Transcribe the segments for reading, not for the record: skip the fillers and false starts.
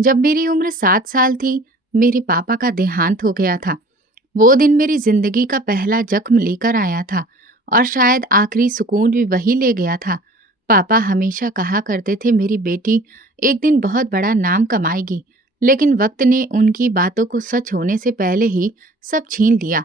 जब मेरी उम्र 7 साल थी, मेरे पापा का देहांत हो गया था। वो दिन मेरी जिंदगी का पहला जख्म लेकर आया था और शायद आखिरी सुकून भी वही ले गया था। पापा हमेशा कहा करते थे मेरी बेटी एक दिन बहुत बड़ा नाम कमाएगी, लेकिन वक्त ने उनकी बातों को सच होने से पहले ही सब छीन लिया।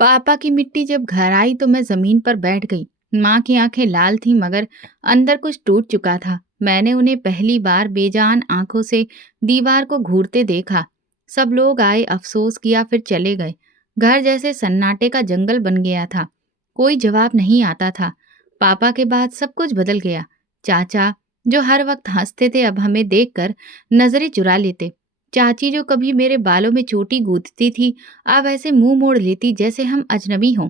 पापा की मिट्टी जब घर आई तो मैं जमीन पर बैठ गई। माँ की आंखें लाल थीं मगर अंदर कुछ टूट चुका था। मैंने उन्हें पहली बार बेजान आंखों से दीवार को घूरते देखा। सब लोग आए, अफसोस किया, फिर चले गए। घर जैसे सन्नाटे का जंगल बन गया था। कोई जवाब नहीं आता था। पापा के बाद सब कुछ बदल गया। चाचा, जो हर वक्त हंसते थे, अब हमें देखकर नजरें चुरा लेते। चाची, जो कभी मेरे बालों में चोटी गूंथती थी, अब ऐसे मुंह मोड़ लेती जैसे हम अजनबी हों।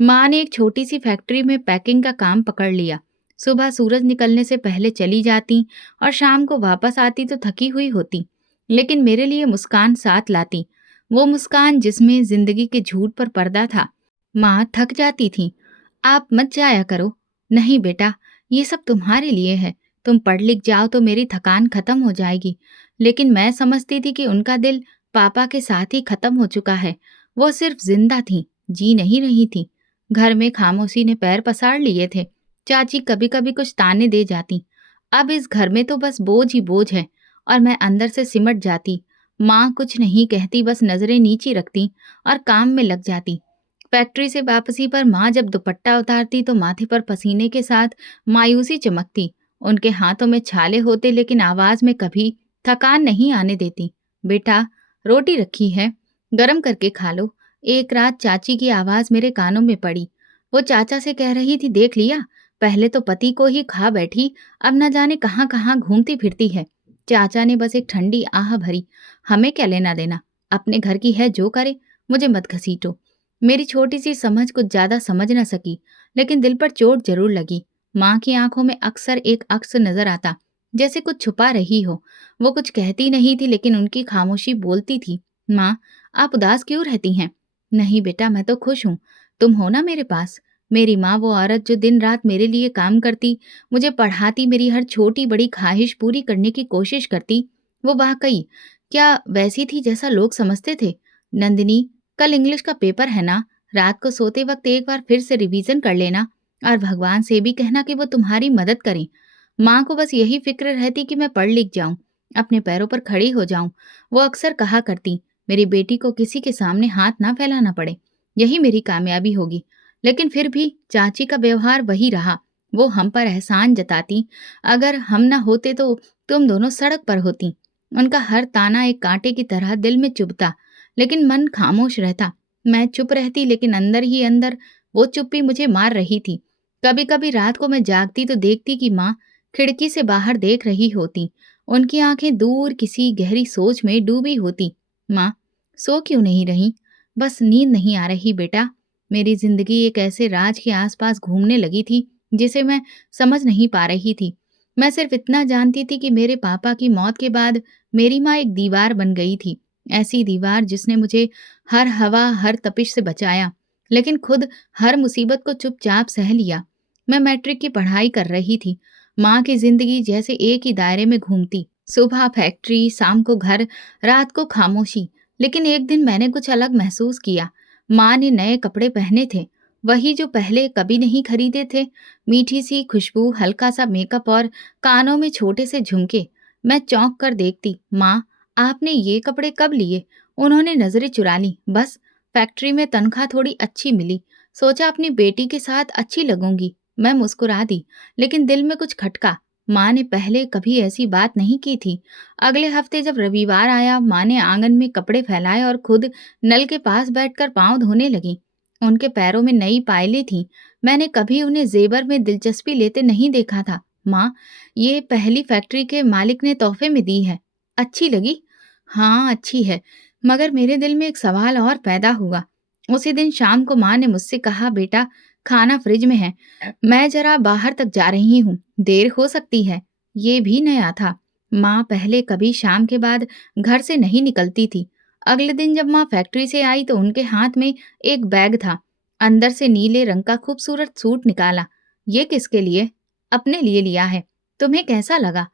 माँ ने एक छोटी सी फैक्ट्री में पैकिंग का काम पकड़ लिया। सुबह सूरज निकलने से पहले चली जाती और शाम को वापस आती तो थकी हुई होती, लेकिन मेरे लिए मुस्कान साथ लाती। वो मुस्कान जिसमें जिंदगी के झूठ पर पर्दा था। माँ थक जाती थी। आप मत जाया करो। नहीं बेटा, ये सब तुम्हारे लिए है। तुम पढ़ लिख जाओ तो मेरी थकान खत्म हो जाएगी। लेकिन मैं समझती थी कि उनका दिल पापा के साथ ही खत्म हो चुका है। वो सिर्फ जिंदा थी, जी नहीं रही थी। घर में खामोशी ने पैर पसार लिए थे। चाची कभी कभी कुछ ताने दे जाती। अब इस घर में तो बस बोझ ही बोझ है, और मैं अंदर से सिमट जाती। माँ कुछ नहीं कहती, बस नजरें नीची रखती और काम में लग जाती। फैक्ट्री से वापसी पर माँ जब दुपट्टा उतारती तो माथे पर पसीने के साथ मायूसी चमकती। उनके हाथों में छाले होते, लेकिन आवाज में कभी थकान नहीं आने देती। बेटा, रोटी रखी है, गरम करके खा लो। एक रात चाची की आवाज मेरे कानों में पड़ी। वो चाचा से कह रही थी, देख लिया, पहले तो पति को ही खा बैठी, अब न जाने कहाँ कहाँ घूमती फिरती है। चाचा ने बस एक ठंडी आह भरी, हमें क्या लेना देना, अपने घर की है जो करे, मुझे मत घसीटो। मेरी छोटी सी समझ कुछ ज्यादा समझ न सकी, लेकिन दिल पर चोट जरूर लगी। माँ की आंखों में अक्सर एक अक्स नजर आता, जैसे कुछ छुपा रही हो। वो कुछ कहती नहीं थी, लेकिन उनकी खामोशी बोलती थी। माँ, आप उदास क्यों रहती हैं? नहीं बेटा, मैं तो खुश हूँ। तुम हो ना मेरे पास। मेरी माँ, वो औरत जो दिन रात मेरे लिए काम करती, मुझे पढ़ाती, मेरी हर छोटी बड़ी ख्वाहिश पूरी करने की कोशिश करती, वो वाकई क्या वैसी थी जैसा लोग समझते थे? नंदिनी, कल इंग्लिश का पेपर है ना, रात को सोते वक्त एक बार फिर से रिवीजन कर लेना, और भगवान से भी कहना कि वो तुम्हारी मदद करें। माँ को बस यही फिक्र रहती कि मैं पढ़ लिख जाऊं, अपने पैरों पर खड़ी हो जाऊं। वो अक्सर कहा करती, मेरी बेटी को किसी के सामने हाथ ना फैलाना पड़े, यही मेरी कामयाबी होगी। लेकिन फिर भी चाची का व्यवहार वही रहा। वो हम पर एहसान जताती, अगर हम ना होते तो तुम दोनों सड़क पर होती। उनका हर ताना एक कांटे की तरह दिल में चुभता, लेकिन मन खामोश रहता। मैं चुप रहती, लेकिन अंदर ही अंदर वो चुप्पी मुझे मार रही थी। कभी कभी रात को मैं जागती तो देखती कि माँ खिड़की से बाहर देख रही होती। उनकी आंखें दूर किसी गहरी सोच में डूबी होती। माँ, सो क्यों नहीं रही? बस नींद नहीं आ रही बेटा। मेरी जिंदगी एक ऐसे राज के आसपास घूमने लगी थी जिसे मैं समझ नहीं पा रही थी। मैं सिर्फ इतना जानती थी कि मेरे पापा की मौत के बाद मेरी माँ एक दीवार बन गई थी। ऐसी दीवार जिसने मुझे हर हवा, हर तपिश से बचाया, लेकिन खुद हर मुसीबत को चुपचाप सह लिया। मैं मैट्रिक की पढ़ाई कर रही थी। माँ की जिंदगी जैसे एक ही दायरे में घूमती। सुबह फैक्ट्री, शाम को घर, रात को खामोशी। लेकिन एक दिन मैंने कुछ अलग महसूस किया। माँ ने नए कपड़े पहने थे, वही जो पहले कभी नहीं खरीदे थे। मीठी सी खुशबू, हल्का सा मेकअप और कानों में छोटे से झुमके। मैं चौंक कर देखती, माँ, आपने ये कपड़े कब लिए? उन्होंने नजरें चुरा ली। बस, फैक्ट्री में तनख्वाह थोड़ी अच्छी मिली, सोचा अपनी बेटी के साथ अच्छी लगूंगी। मैं मुस्कुरा दी, लेकिन दिल में कुछ खटका। माँ ने पहले कभी ऐसी बात नहीं की थी। अगले हफ्ते जब रविवार आया, माँ ने आंगन में कपड़े फैलाए और खुद नल के पास बैठकर पाँव धोने लगी। उनके पैरों में नई पायलें थीं। मैंने कभी उन्हें जेवर में दिलचस्पी लेते नहीं देखा था। माँ, ये पहली फैक्ट्री के मालिक ने तोहफे में दी है। अच्छी लगी? हाँ, अच्छी है। मगर मेरे दिल में एक सवाल और पैदा हुआ। उसी दिन शाम को माँ ने मुझसे कहा, बेटा, खाना फ्रिज में है, मैं जरा बाहर तक जा रही हूँ, देर हो सकती है। ये भी नया था। माँ पहले कभी शाम के बाद घर से नहीं निकलती थी। अगले दिन जब माँ फैक्ट्री से आई तो उनके हाथ में एक बैग था। अंदर से नीले रंग का खूबसूरत सूट निकाला। ये किसके लिए? अपने लिए लिया है। तुम्हें कैसा लगा?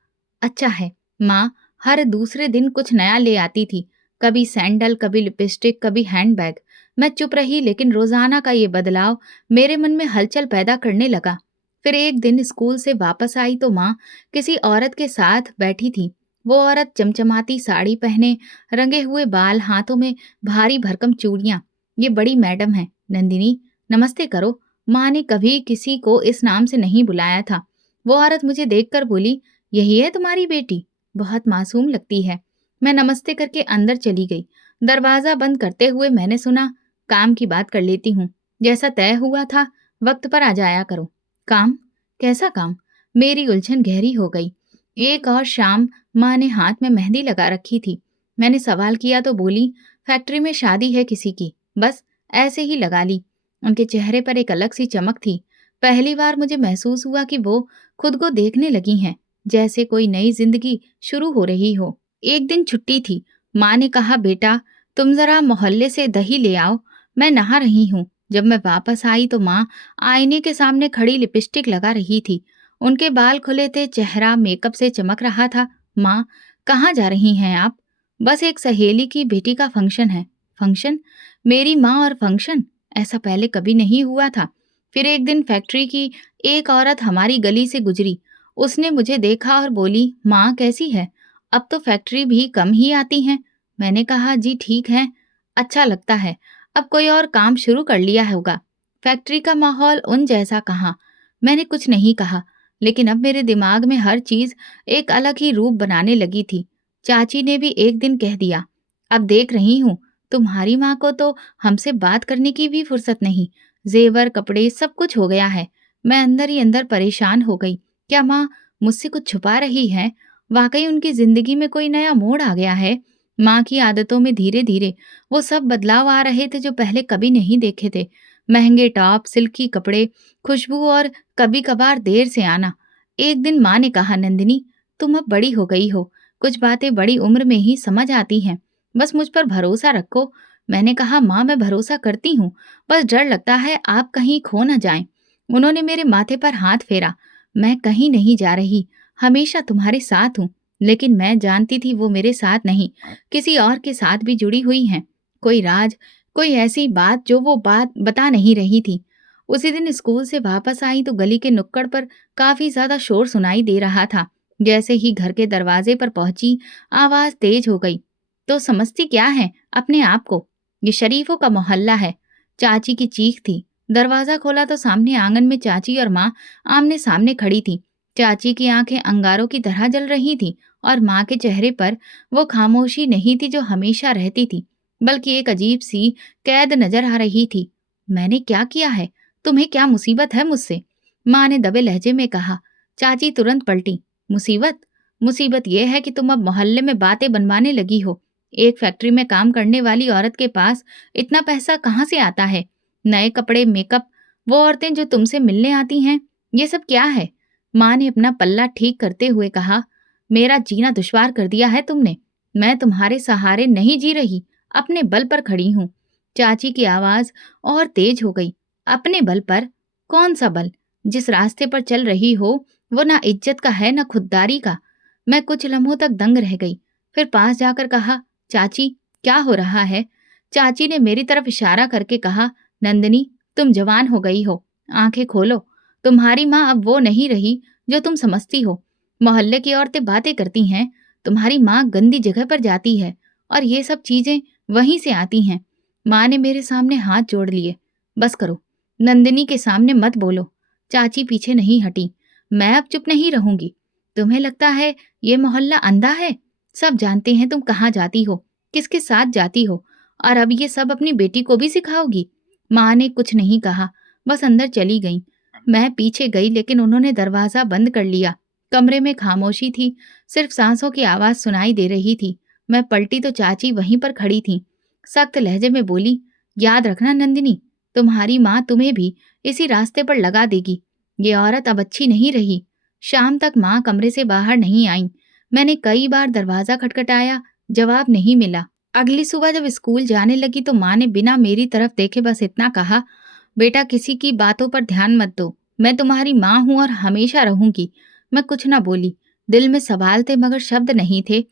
अच्छा है। माँ हर दूसरे दिन कुछ नया ले आती थी, कभी सैंडल, कभी लिपस्टिक, कभी हैंडबैग। मैं चुप रही, लेकिन रोजाना का ये बदलाव मेरे मन में हलचल पैदा करने लगा। फिर एक दिन स्कूल से वापस आई तो माँ किसी औरत के साथ बैठी थी। वो औरत चमचमाती साड़ी पहने, रंगे हुए बाल, हाथों में भारी भरकम चूड़ियां। ये बड़ी मैडम है, नंदिनी, नमस्ते करो। माँ ने कभी किसी को इस नाम से नहीं बुलाया था। वो औरत मुझे देखकर बोली, यही है तुम्हारी बेटी? बहुत मासूम लगती है। मैं नमस्ते करके अंदर चली गई। दरवाजा बंद करते हुए मैंने सुना, काम की बात कर लेती हूँ। जैसा तय हुआ था, वक्त पर आ जाया करो। काम? कैसा काम? मेरी उलझन गहरी हो गई। एक और शाम माँ ने हाथ में मेहंदी लगा रखी थी। मैंने सवाल किया तो बोली, फैक्ट्री में शादी है किसी की, बस ऐसे ही लगा ली। उनके चेहरे पर एक अलग सी चमक थी। पहली बार मुझे महसूस हुआ कि वो खुद को देखने लगी हैं, जैसे कोई नई जिंदगी शुरू हो रही हो। एक दिन छुट्टी थी। माँ ने कहा, बेटा तुम जरा मोहल्ले से दही ले आओ, मैं नहा रही हूँ। जब मैं वापस आई तो माँ आईने के सामने खड़ी लिपस्टिक लगा रही थी। उनके बाल खुले थे, चेहरा मेकअप से चमक रहा था। माँ, कहाँ जा रही हैं आप? बस एक सहेली की बेटी का फंक्शन है। फंक्शन? मेरी माँ और फंक्शन? ऐसा पहले कभी नहीं हुआ था। फिर एक दिन फैक्ट्री की एक औरत हमारी गली से गुजरी। उसने मुझे देखा और बोली, माँ कैसी है? अब तो फैक्ट्री भी कम ही आती हैं। मैंने कहा, जी ठीक है, अच्छा लगता है। अब कोई और काम शुरू कर लिया होगा। फैक्ट्री का माहौल उन जैसा कहाँ। मैंने कुछ नहीं कहा, लेकिन अब मेरे दिमाग में हर चीज एक अलग ही रूप बनाने लगी थी। चाची ने भी एक दिन कह दिया, अब देख रही हूँ, तुम्हारी माँ को तो हमसे बात करने की भी फुर्सत नहीं। जेवर, कपड़े, सब कुछ हो गया है। मैं अंदर ही अंदर परेशान हो गई। क्या माँ मुझसे कुछ छुपा रही है? वाकई उनकी जिंदगी में कोई नया मोड़ आ गया है। माँ की आदतों में धीरे धीरे वो सब बदलाव आ रहे थे जो पहले कभी नहीं देखे थे। महंगे टॉप, सिल्की कपड़े, खुशबू और कभी कभार देर से आना। एक दिन माँ ने कहा, नंदिनी तुम अब बड़ी हो गई हो, कुछ बातें बड़ी उम्र में ही समझ आती हैं, बस मुझ पर भरोसा रखो। मैंने कहा, माँ मैं भरोसा करती हूँ, बस डर लगता है आप कहीं खो न जाएं। उन्होंने मेरे माथे पर हाथ फेरा। मैं कहीं नहीं जा रही, हमेशा तुम्हारे साथ हूँ। लेकिन मैं जानती थी वो मेरे साथ नहीं, किसी और के साथ भी जुड़ी हुई हैं। कोई राज, कोई ऐसी बात जो वो बात बता नहीं रही थी। उसी दिन स्कूल से वापस आई तो गली के नुक्कड़ पर काफी ज्यादा शोर सुनाई दे रहा था। जैसे ही घर के दरवाजे पर पहुंची, आवाज तेज हो गई। तो समझती क्या है अपने आप को? ये शरीफों का मोहल्ला है। चाची की चीख थी। दरवाजा खोला तो सामने आंगन में चाची और माँ आमने सामने खड़ी थी। चाची की आंखें अंगारों की तरह जल रही थी और माँ के चेहरे पर वो खामोशी नहीं थी जो हमेशा रहती थी, बल्कि एक अजीब सी कैद नजर आ रही थी। मैंने क्या किया है? तुम्हें क्या मुसीबत है मुझसे? माँ ने दबे लहजे में कहा। चाची तुरंत पलटी। मुसीबत? मुसीबत यह है कि तुम अब मोहल्ले में बातें बनवाने लगी हो। एक फैक्ट्री में काम करने वाली औरत के पास इतना पैसा कहाँ से आता है? नए कपड़े, मेकअप, वो औरतें जो तुमसे मिलने आती हैं, ये सब क्या है? माँ ने अपना पल्ला ठीक करते हुए कहा, मेरा जीना दुश्वार कर दिया है तुमने। मैं तुम्हारे सहारे नहीं जी रही, अपने बल पर खड़ी हूँ। चाची की आवाज और तेज हो गई। अपने बल पर? कौन सा बल? जिस रास्ते पर चल रही हो वो ना इज्जत का है, ना खुददारी का। मैं कुछ लम्हों तक दंग रह गई, फिर पास जाकर कहा, चाची क्या हो रहा है? चाची ने मेरी तरफ इशारा करके कहा, नंदिनी तुम जवान हो गई हो, आंखें खोलो। तुम्हारी माँ अब वो नहीं रही जो तुम समझती हो। मोहल्ले की औरतें बातें करती हैं, तुम्हारी माँ गंदी जगह पर जाती है और ये सब चीजें वहीं से आती हैं। माँ ने मेरे सामने हाथ जोड़ लिए। बस करो, नंदिनी के सामने मत बोलो। चाची पीछे नहीं हटी। मैं अब चुप नहीं रहूंगी। तुम्हें लगता है ये मोहल्ला अंधा है? सब जानते हैं तुम कहाँ जाती हो, किसके साथ जाती हो, और अब ये सब अपनी बेटी को भी सिखाओगी? माँ ने कुछ नहीं कहा, बस अंदर चली गई। मैं पीछे गई, लेकिन उन्होंने दरवाजा बंद कर लिया। कमरे में खामोशी थी, सिर्फ सांसों की आवाज सुनाई दे रही थी। मैं पलटी तो चाची वहीं पर खड़ी थी। सख्त लहजे में बोली, याद रखना नंदिनी, तुम्हारी माँ तुम्हें भी इसी रास्ते पर लगा देगी। ये औरत अब अच्छी नहीं रही। शाम तक माँ कमरे से बाहर नहीं आई। मैंने कई बार दरवाजा खटखटाया, जवाब नहीं मिला। अगली सुबह जब स्कूल जाने लगी तो माँ ने बिना मेरी तरफ देखे बस इतना कहा, बेटा किसी की बातों पर ध्यान मत दो, मैं तुम्हारी माँ हूं और हमेशा रहूंगी। मैं कुछ ना बोली। दिल में सवाल थे मगर शब्द नहीं थे।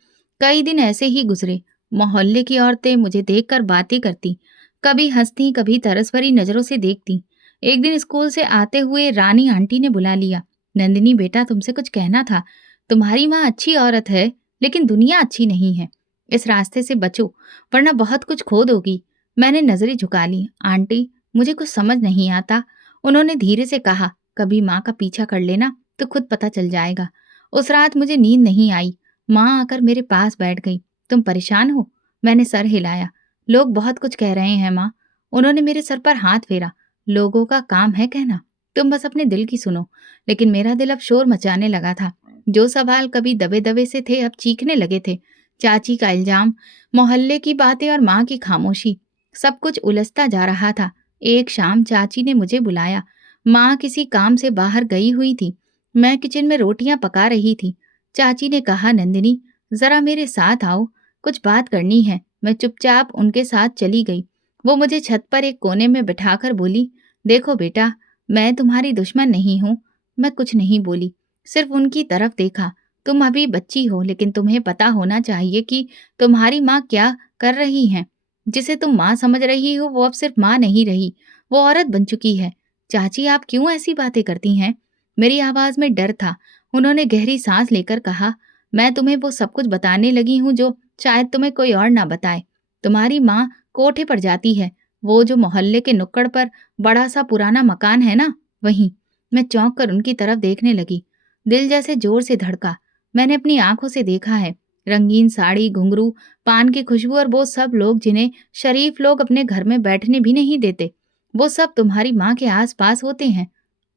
कई दिन ऐसे ही गुजरे। मोहल्ले की औरतें मुझे देखकर बातें करती, कभी हंसती, कभी तरस भरी नजरों से देखती। एक दिन स्कूल से आते हुए रानी आंटी ने बुला लिया। नंदिनी बेटा, तुमसे कुछ कहना था। तुम्हारी माँ अच्छी औरत है, लेकिन दुनिया अच्छी नहीं है। इस रास्ते से बचो, वरना बहुत कुछ खो दोगी। मैंने नजरें झुका ली। आंटी, मुझे कुछ समझ नहीं आता। उन्होंने धीरे से कहा, कभी माँ का पीछा कर लेना तो खुद पता चल जाएगा। उस रात मुझे नींद नहीं आई। माँ आकर मेरे पास बैठ गई। तुम परेशान हो? मैंने सर हिलाया। लोग बहुत कुछ कह रहे हैं माँ। उन्होंने मेरे सर पर हाथ फेरा। लोगों का काम है कहना, तुम बस अपने दिल की सुनो। लेकिन मेरा दिल अब शोर मचाने लगा था। जो सवाल कभी दबे दबे से थे, अब चीखने लगे थे। चाची का इल्जाम, मोहल्ले की बातें और माँ की खामोशी, सब कुछ उलझता जा रहा था। एक शाम चाची ने मुझे बुलाया। माँ किसी काम से बाहर गई हुई थी। मैं किचन में रोटियां पका रही थी। चाची ने कहा, नंदिनी जरा मेरे साथ आओ, कुछ बात करनी है। मैं चुपचाप उनके साथ चली गई। वो मुझे छत पर एक कोने में बिठाकर बोली, देखो बेटा, मैं तुम्हारी दुश्मन नहीं हूँ। मैं कुछ नहीं बोली, सिर्फ उनकी तरफ देखा। तुम अभी बच्ची हो, लेकिन तुम्हें पता होना चाहिए कि तुम्हारी माँ क्या कर रही हैं। जिसे तुम माँ समझ रही हो, वो अब सिर्फ माँ नहीं रही, वो औरत बन चुकी है। चाची, आप क्यों ऐसी बातें करती हैं? मेरी आवाज में डर था। उन्होंने गहरी सांस लेकर कहा, मैं तुम्हें वो सब कुछ बताने लगी हूँ जो शायद तुम्हें कोई और ना बताए। तुम्हारी माँ कोठे पर जाती है, वो जो मोहल्ले के नुक्कड़ पर बड़ा सा पुराना मकान है ना, वहीं। मैं चौंक कर उनकी तरफ देखने लगी। दिल जैसे जोर से धड़का। मैंने अपनी आंखों से देखा है, रंगीन साड़ी, घुंघरू, पान की खुशबू और वो सब लोग जिन्हें शरीफ लोग अपने घर में बैठने भी नहीं देते, वो सब तुम्हारी माँ के आस पास होते हैं।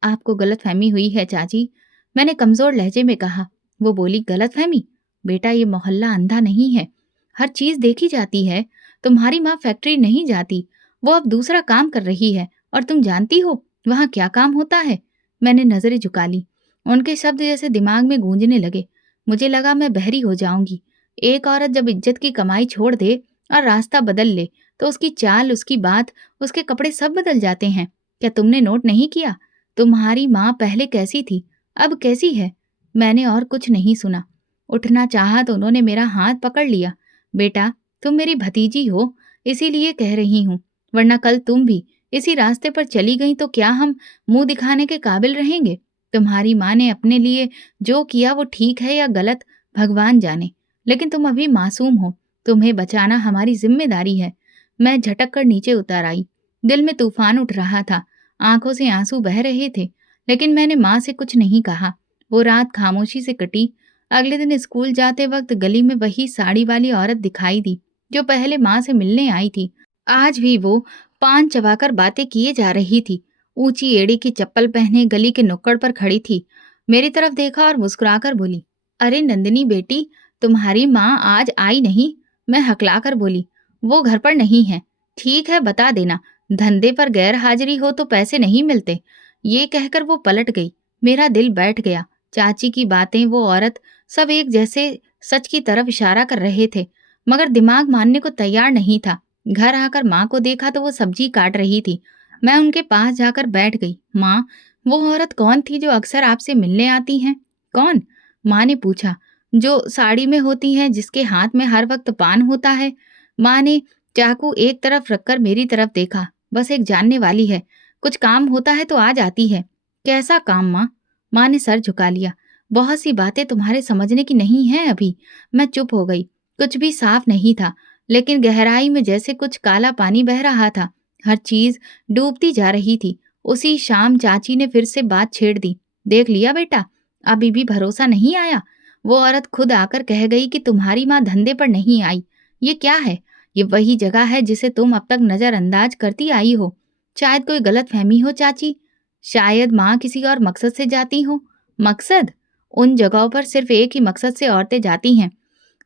आपको गलतफहमी हुई है चाची, मैंने कमजोर लहजे में कहा। वो बोली, गलतफहमी? बेटा, ये मोहल्ला अंधा नहीं है, हर चीज देखी जाती है। तुम्हारी माँ फैक्ट्री नहीं जाती, वो अब दूसरा काम कर रही है। और तुम जानती हो वहां क्या काम होता है? मैंने नजरें झुका ली। उनके शब्द जैसे दिमाग में गूंजने लगे। मुझे लगा मैं बहरी हो जाऊंगी। एक औरत जब इज्जत की कमाई छोड़ दे और रास्ता बदल ले, तो उसकी चाल, उसकी बात, उसके कपड़े सब बदल जाते हैं। क्या तुमने नोट नहीं किया? तुम्हारी माँ पहले कैसी थी, अब कैसी है? मैंने और कुछ नहीं सुना। उठना चाहा तो उन्होंने मेरा हाथ पकड़ लिया। बेटा, तुम मेरी भतीजी हो, इसीलिए कह रही हूँ, वरना कल तुम भी इसी रास्ते पर चली गई तो क्या हम मुंह दिखाने के काबिल रहेंगे? तुम्हारी माँ ने अपने लिए जो किया वो ठीक है या गलत, भगवान जाने, लेकिन तुम अभी मासूम हो। तुम्हें बचाना हमारी जिम्मेदारी है। मैं झटक कर नीचे उतर आई। दिल में तूफान उठ रहा था, आंखों से आंसू बह रहे थे, लेकिन मैंने माँ से कुछ नहीं कहा। वो रात खामोशी से कटी। अगले दिन स्कूल जाते वक्त गली में वही साड़ी वाली औरत दिखाई दी, जो पहले माँ से मिलने आई थी। आज भी वो पान चबाकर बातें किए जा रही थी। ऊंची एड़ी की चप्पल पहने गली के नुक्कड़ पर खड़ी थी। मेरी तरफ देखा और मुस्कुराकर बोली, अरे नंदिनी बेटी, तुम्हारी माँ आज आई नहीं? मैं हकलाकर बोली, वो घर पर नहीं है। ठीक है, बता देना, धंधे पर गैर हाजिरी हो तो पैसे नहीं मिलते। ये कहकर वो पलट गई। मेरा दिल बैठ गया। चाची की बातें, वो औरत, सब एक जैसे सच की तरफ इशारा कर रहे थे, मगर दिमाग मानने को तैयार नहीं था। घर आकर माँ को देखा तो वो सब्जी काट रही थी। मैं उनके पास जाकर बैठ गई। माँ, वो औरत कौन थी जो अक्सर आपसे मिलने आती हैं? कौन? माँ ने पूछा। जो साड़ी में होती हैं, जिसके हाथ में हर वक्त पान होता है। माँ ने चाकू एक तरफ रखकर मेरी तरफ देखा। बस एक जानने वाली है, कुछ काम होता है तो आ जाती है। कैसा काम माँ? माँ ने सर झुका लिया। बहुत सी बातें तुम्हारे समझने की नहीं है अभी। मैं चुप हो गई। कुछ भी साफ नहीं था, लेकिन गहराई में जैसे कुछ काला पानी बह रहा था। हर चीज डूबती जा रही थी। उसी शाम चाची ने फिर से बात छेड़ दी। देख लिया बेटा, अभी भी भरोसा नहीं आया? वो औरत खुद आकर कह गई कि तुम्हारी माँ धंधे पर नहीं आई। ये क्या है? ये वही जगह है जिसे तुम अब तक नजरअंदाज करती आई हो। शायद कोई गलत फहमी हो चाची। शायद माँ किसी और मकसद से जाती हो। मकसद? उन जगहों पर सिर्फ एक ही मकसद से औरतें जाती हैं।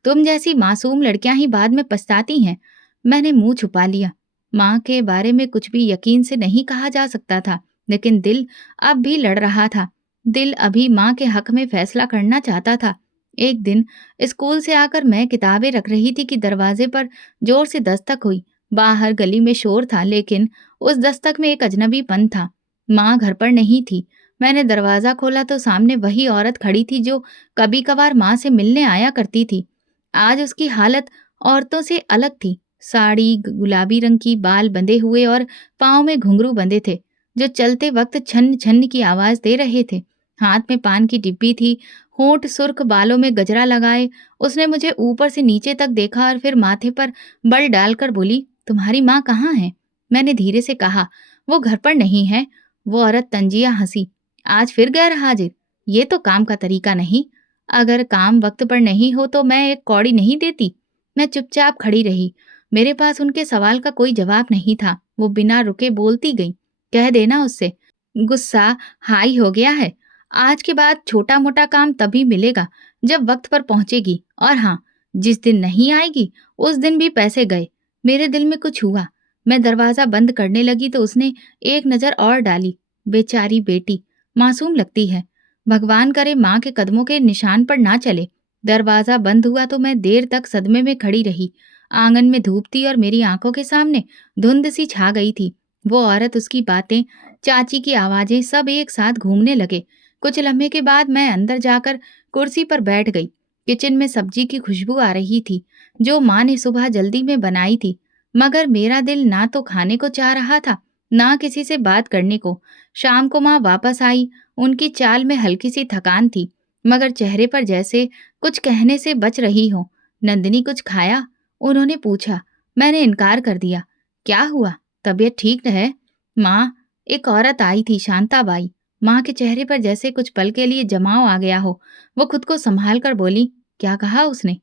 तुम जैसी मासूम लड़कियां ही बाद में पछताती हैं। मैंने मुंह छुपा लिया। माँ के बारे में कुछ भी यकीन से नहीं कहा जा सकता था, लेकिन दिल अब भी लड़ रहा था। दिल अभी माँ के हक में फैसला करना चाहता था। एक दिन स्कूल से आकर मैं किताबें रख रही थी कि दरवाजे पर जोर से दस्तक हुई। बाहर गली में शोर था, लेकिन उस दस्तक में एक अजनबीपन था। माँ घर पर नहीं थी। मैंने दरवाजा खोला तो सामने वही औरत खड़ी थी जो कभी कभार माँ से मिलने आया करती थी। आज उसकी हालत औरतों से अलग थी। साड़ी गुलाबी रंग की, बाल बंधे हुए और पाँव में घुंघरू बंधे थे, जो चलते वक्त छन्न छन्न की आवाज दे रहे थे। हाथ में पान की डिब्बी थी, होंठ सुर्ख, बालों में गजरा लगाए। उसने मुझे ऊपर से नीचे तक देखा और फिर माथे पर बल डालकर बोली, तुम्हारी माँ कहाँ है? मैंने धीरे से कहा, वो घर पर नहीं है। वो औरत तंजिया हंसी। आज फिर गैर हाजिर? ये तो काम का तरीका नहीं। अगर काम वक्त पर नहीं हो तो मैं एक कौड़ी नहीं देती। मैं चुपचाप खड़ी रही। मेरे पास उनके सवाल का कोई जवाब नहीं था। वो बिना रुके बोलती गई, कह देना उससे, गुस्सा हाई हो गया है। आज के बाद छोटा मोटा काम तभी मिलेगा जब वक्त पर पहुंचेगी। और हाँ, जिस दिन नहीं आएगी उस दिन भी पैसे गए। मेरे दिल में कुछ हुआ। मैं दरवाजा बंद करने लगी तो उसने एक नजर और डाली। बेचारी बेटी, मासूम लगती है। भगवान करे माँ के कदमों के निशान पर ना चले। दरवाजा बंद हुआ तो मैं देर तक सदमे में खड़ी रही। आंगन में धूप थी और मेरी आंखों के सामने धुंध सी छा गई थी। वो औरत, उसकी बातें, चाची की आवाजें सब एक साथ घूमने लगे। कुछ लम्हे के बाद मैं अंदर जाकर कुर्सी पर बैठ गई। किचन में सब्जी की खुशबू आ रही थी, जो माँ ने सुबह जल्दी में बनाई थी। मगर मेरा दिल ना तो खाने को चाह रहा था, ना किसी से बात करने को। शाम को माँ वापस आई। उनकी चाल में हल्की सी थकान थी, मगर चेहरे पर जैसे कुछ कहने से बच रही हो। नंदिनी, कुछ खाया? उन्होंने पूछा। मैंने इनकार कर दिया। क्या हुआ, तबीयत ठीक है? माँ, एक औरत आई थी, शांताबाई। माँ के चेहरे पर जैसे कुछ पल के लिए जमाव आ गया हो। वो खुद को संभाल कर बोली, क्या कहा उसने?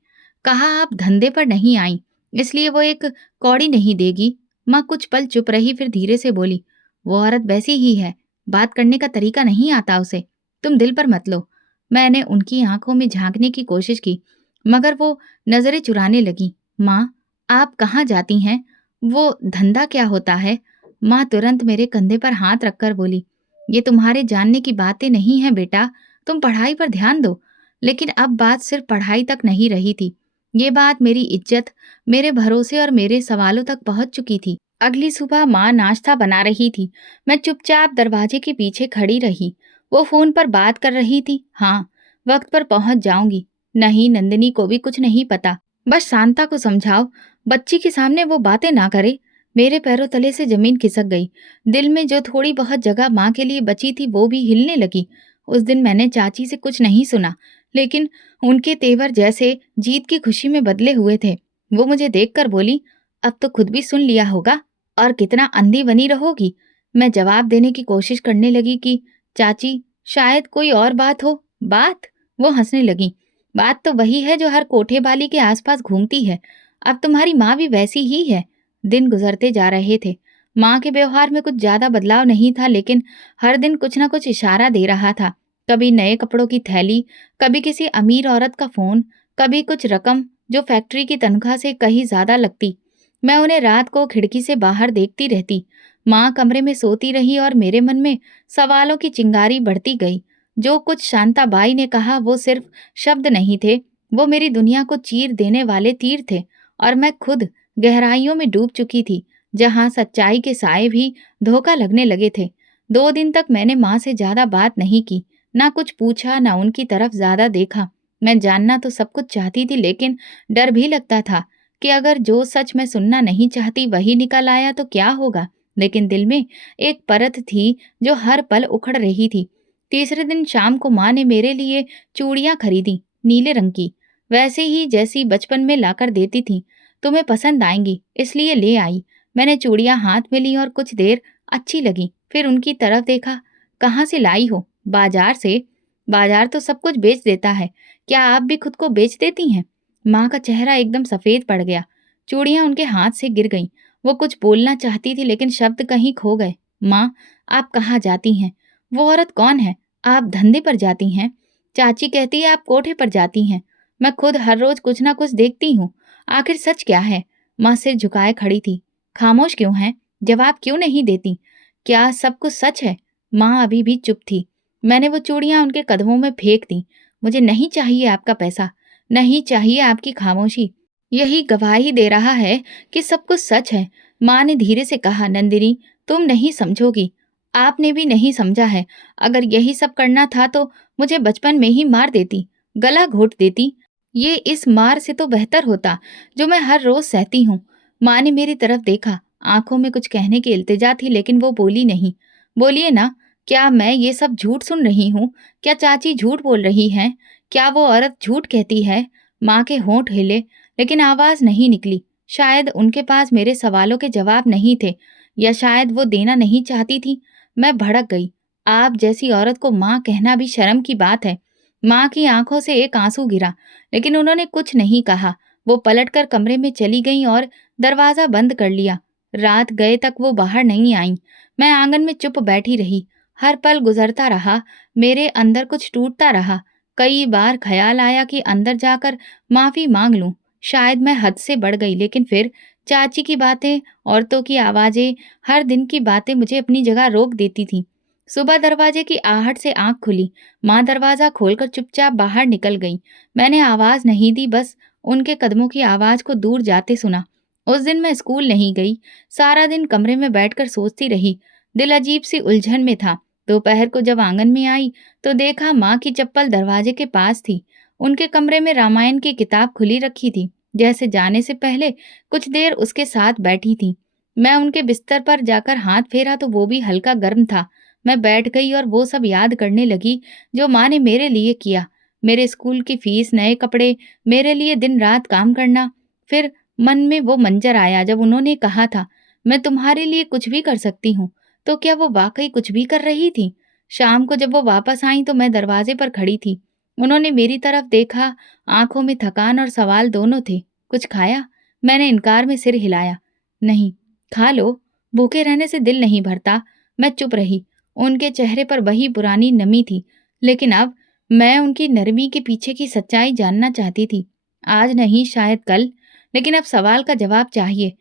कहा आप धंधे पर नहीं आई, इसलिए वो एक कौड़ी नहीं देगी। माँ कुछ पल चुप रही, फिर धीरे से बोली, वो औरत वैसी ही है, बात करने का तरीका नहीं आता उसे। तुम दिल पर मत लो। मैंने उनकी आंखों में झांकने की कोशिश की, मगर वो नजरें चुराने लगी। माँ, आप कहाँ जाती हैं? वो धंधा क्या होता है? माँ तुरंत मेरे कंधे पर हाथ रखकर बोली, ये तुम्हारे जानने की बातें नहीं हैं बेटा, तुम पढ़ाई पर ध्यान दो। लेकिन अब बात सिर्फ पढ़ाई तक नहीं रही थी। ये बात मेरी इज्जत, मेरे भरोसे और मेरे सवालों तक पहुंच चुकी थी। अगली सुबह माँ नाश्ता बना रही थी। मैं चुपचाप दरवाजे के पीछे खड़ी रही। वो फोन पर बात कर रही थी। हाँ, वक्त पर पहुंच जाऊंगी। नहीं, नंदिनी को भी कुछ नहीं पता। बस शांता को समझाओ, बच्ची के सामने वो बातें ना करे। मेरे पैरों तले से जमीन खिसक गई। दिल में जो थोड़ी बहुत जगह माँ के लिए बची थी वो भी हिलने लगी। उस दिन मैंने चाची से कुछ नहीं सुना, लेकिन उनके तेवर जैसे जीत की खुशी में बदले हुए थे। वो मुझे देखकर बोली, अब तो खुद भी सुन लिया होगा, और कितना अंधी बनी रहोगी। मैं जवाब देने की कोशिश करने लगी कि चाची, शायद कोई और बात हो। बात? वो हंसने लगी। बात तो वही है जो हर कोठे बाली के आसपास घूमती है। अब तुम्हारी माँ भी वैसी ही है। दिन गुजरते जा रहे थे। माँ के व्यवहार में कुछ ज्यादा बदलाव नहीं था, लेकिन हर दिन कुछ न कुछ इशारा दे रहा था। कभी नए कपड़ों की थैली, कभी किसी अमीर औरत का फोन, कभी कुछ रकम जो फैक्ट्री की तनख्वाह से कहीं ज्यादा लगती। मैं उन्हें रात को खिड़की से बाहर देखती रहती। माँ कमरे में सोती रही और मेरे मन में सवालों की चिंगारी बढ़ती गई। जो कुछ शांताबाई ने कहा वो सिर्फ शब्द नहीं थे, वो मेरी दुनिया को चीर देने वाले तीर थे। और मैं खुद गहराइयों में डूब चुकी थी, जहां सच्चाई के साए भी धोखा लगने लगे थे। 2 दिन तक मैंने माँ से ज्यादा बात नहीं की, ना कुछ पूछा, ना उनकी तरफ ज्यादा देखा। मैं जानना तो सब कुछ चाहती थी, लेकिन डर भी लगता था कि अगर जो सच मैं सुनना नहीं चाहती वही निकल आया तो क्या होगा। लेकिन दिल में एक परत थी जो हर पल उखड़ रही थी। तीसरे दिन शाम को माँ ने मेरे लिए चूड़ियां खरीदी, नीले रंग की, वैसे ही जैसी बचपन में लाकर देती थी। तुम्हें पसंद आएंगी इसलिए ले आई। मैंने चूड़ियां हाथ में ली और कुछ देर अच्छी लगी, फिर उनकी तरफ देखा। कहाँ से लाई हो? बाजार से। बाजार तो सब कुछ बेच देता है, क्या आप भी खुद को बेच देती हैं? माँ का चेहरा एकदम सफेद पड़ गया। चूड़ियां उनके हाथ से गिर गईं। वो कुछ बोलना चाहती थी, लेकिन शब्द कहीं खो गए। माँ, आप कहाँ जाती हैं? वो औरत कौन है? आप धंधे पर जाती हैं? चाची कहती है आप कोठे पर जाती हैं। मैं खुद हर रोज कुछ ना कुछ देखती हूँ। आखिर सच क्या है? माँ सिर झुकाए खड़ी थी। खामोश क्यों हैं? जवाब क्यों नहीं देती? क्या सब कुछ सच है? माँ अभी भी चुप थी। मैंने वो चूड़ियां उनके कदमों में फेंक दी। मुझे नहीं चाहिए आपका पैसा, नहीं चाहिए आपकी खामोशी। यही गवाही दे रहा है कि सब कुछ सच है। माँ ने धीरे से कहा, नंदिनी, तुम नहीं समझोगी। आपने भी नहीं समझा है। अगर यही सब करना था तो मुझे बचपन में ही मार देती, गला घोट देती। ये इस मार से तो बेहतर होता जो मैं हर रोज सहती हूँ। माँ ने मेरी तरफ देखा, आंखों में कुछ कहने की इल्तिजा थी लेकिन वो बोली नहीं। बोलिए ना, क्या मैं ये सब झूठ सुन रही हूँ? क्या चाची झूठ बोल रही हैं? क्या वो औरत झूठ कहती है? माँ के होंठ हिले, लेकिन आवाज नहीं निकली। शायद उनके पास मेरे सवालों के जवाब नहीं थे, या शायद वो देना नहीं चाहती थी। मैं भड़क गई। आप जैसी औरत को माँ कहना भी शर्म की बात है। माँ की आंखों से एक आंसू गिरा, लेकिन उन्होंने कुछ नहीं कहा। वो पलटकर कमरे में चली गईं और दरवाजा बंद कर लिया। रात गए तक वो बाहर नहीं आईं। मैं आंगन में चुप बैठी रही। हर पल गुजरता रहा, मेरे अंदर कुछ टूटता रहा। कई बार ख्याल आया कि अंदर जाकर माफी मांग लूं। शायद मैं हद से बढ़ गई, लेकिन फिर चाची की बातें, औरतों की आवाजें, हर दिन की बातें मुझे अपनी जगह रोक देती थी। सुबह दरवाजे की आहट से आंख खुली। माँ दरवाजा खोलकर चुपचाप बाहर निकल गई। मैंने आवाज नहीं दी, बस उनके कदमों की आवाज को दूर जाते सुना। उस दिन मैं स्कूल नहीं गई। सारा दिन कमरे में बैठकर सोचती रही। दिल अजीब सी उलझन में था। दोपहर को जब आंगन में आई तो देखा माँ की चप्पल दरवाजे के पास थी। उनके कमरे में रामायण की किताब खुली रखी थी, जैसे जाने से पहले कुछ देर उसके साथ बैठी थी। मैं उनके बिस्तर पर जाकर हाथ फेरा तो वो भी हल्का गर्म था। मैं बैठ गई और वो सब याद करने लगी जो माँ ने मेरे लिए किया। मेरे स्कूल की फीस, नए कपड़े, मेरे लिए दिन रात काम करना। फिर मन में वो मंजर आया जब उन्होंने कहा था, मैं तुम्हारे लिए कुछ भी कर सकती हूँ। तो क्या वो वाकई कुछ भी कर रही थी? शाम को जब वो वापस आई तो मैं दरवाजे पर खड़ी थी। उन्होंने मेरी तरफ देखा, आंखों में थकान और सवाल दोनों थे। कुछ खाया? मैंने इनकार में सिर हिलाया। नहीं। खा लो, भूखे रहने से दिल नहीं भरता। मैं चुप रही। उनके चेहरे पर वही पुरानी नमी थी, लेकिन अब मैं उनकी नरमी के पीछे की सच्चाई जानना चाहती थी। आज नहीं, शायद कल, लेकिन अब सवाल का जवाब चाहिए।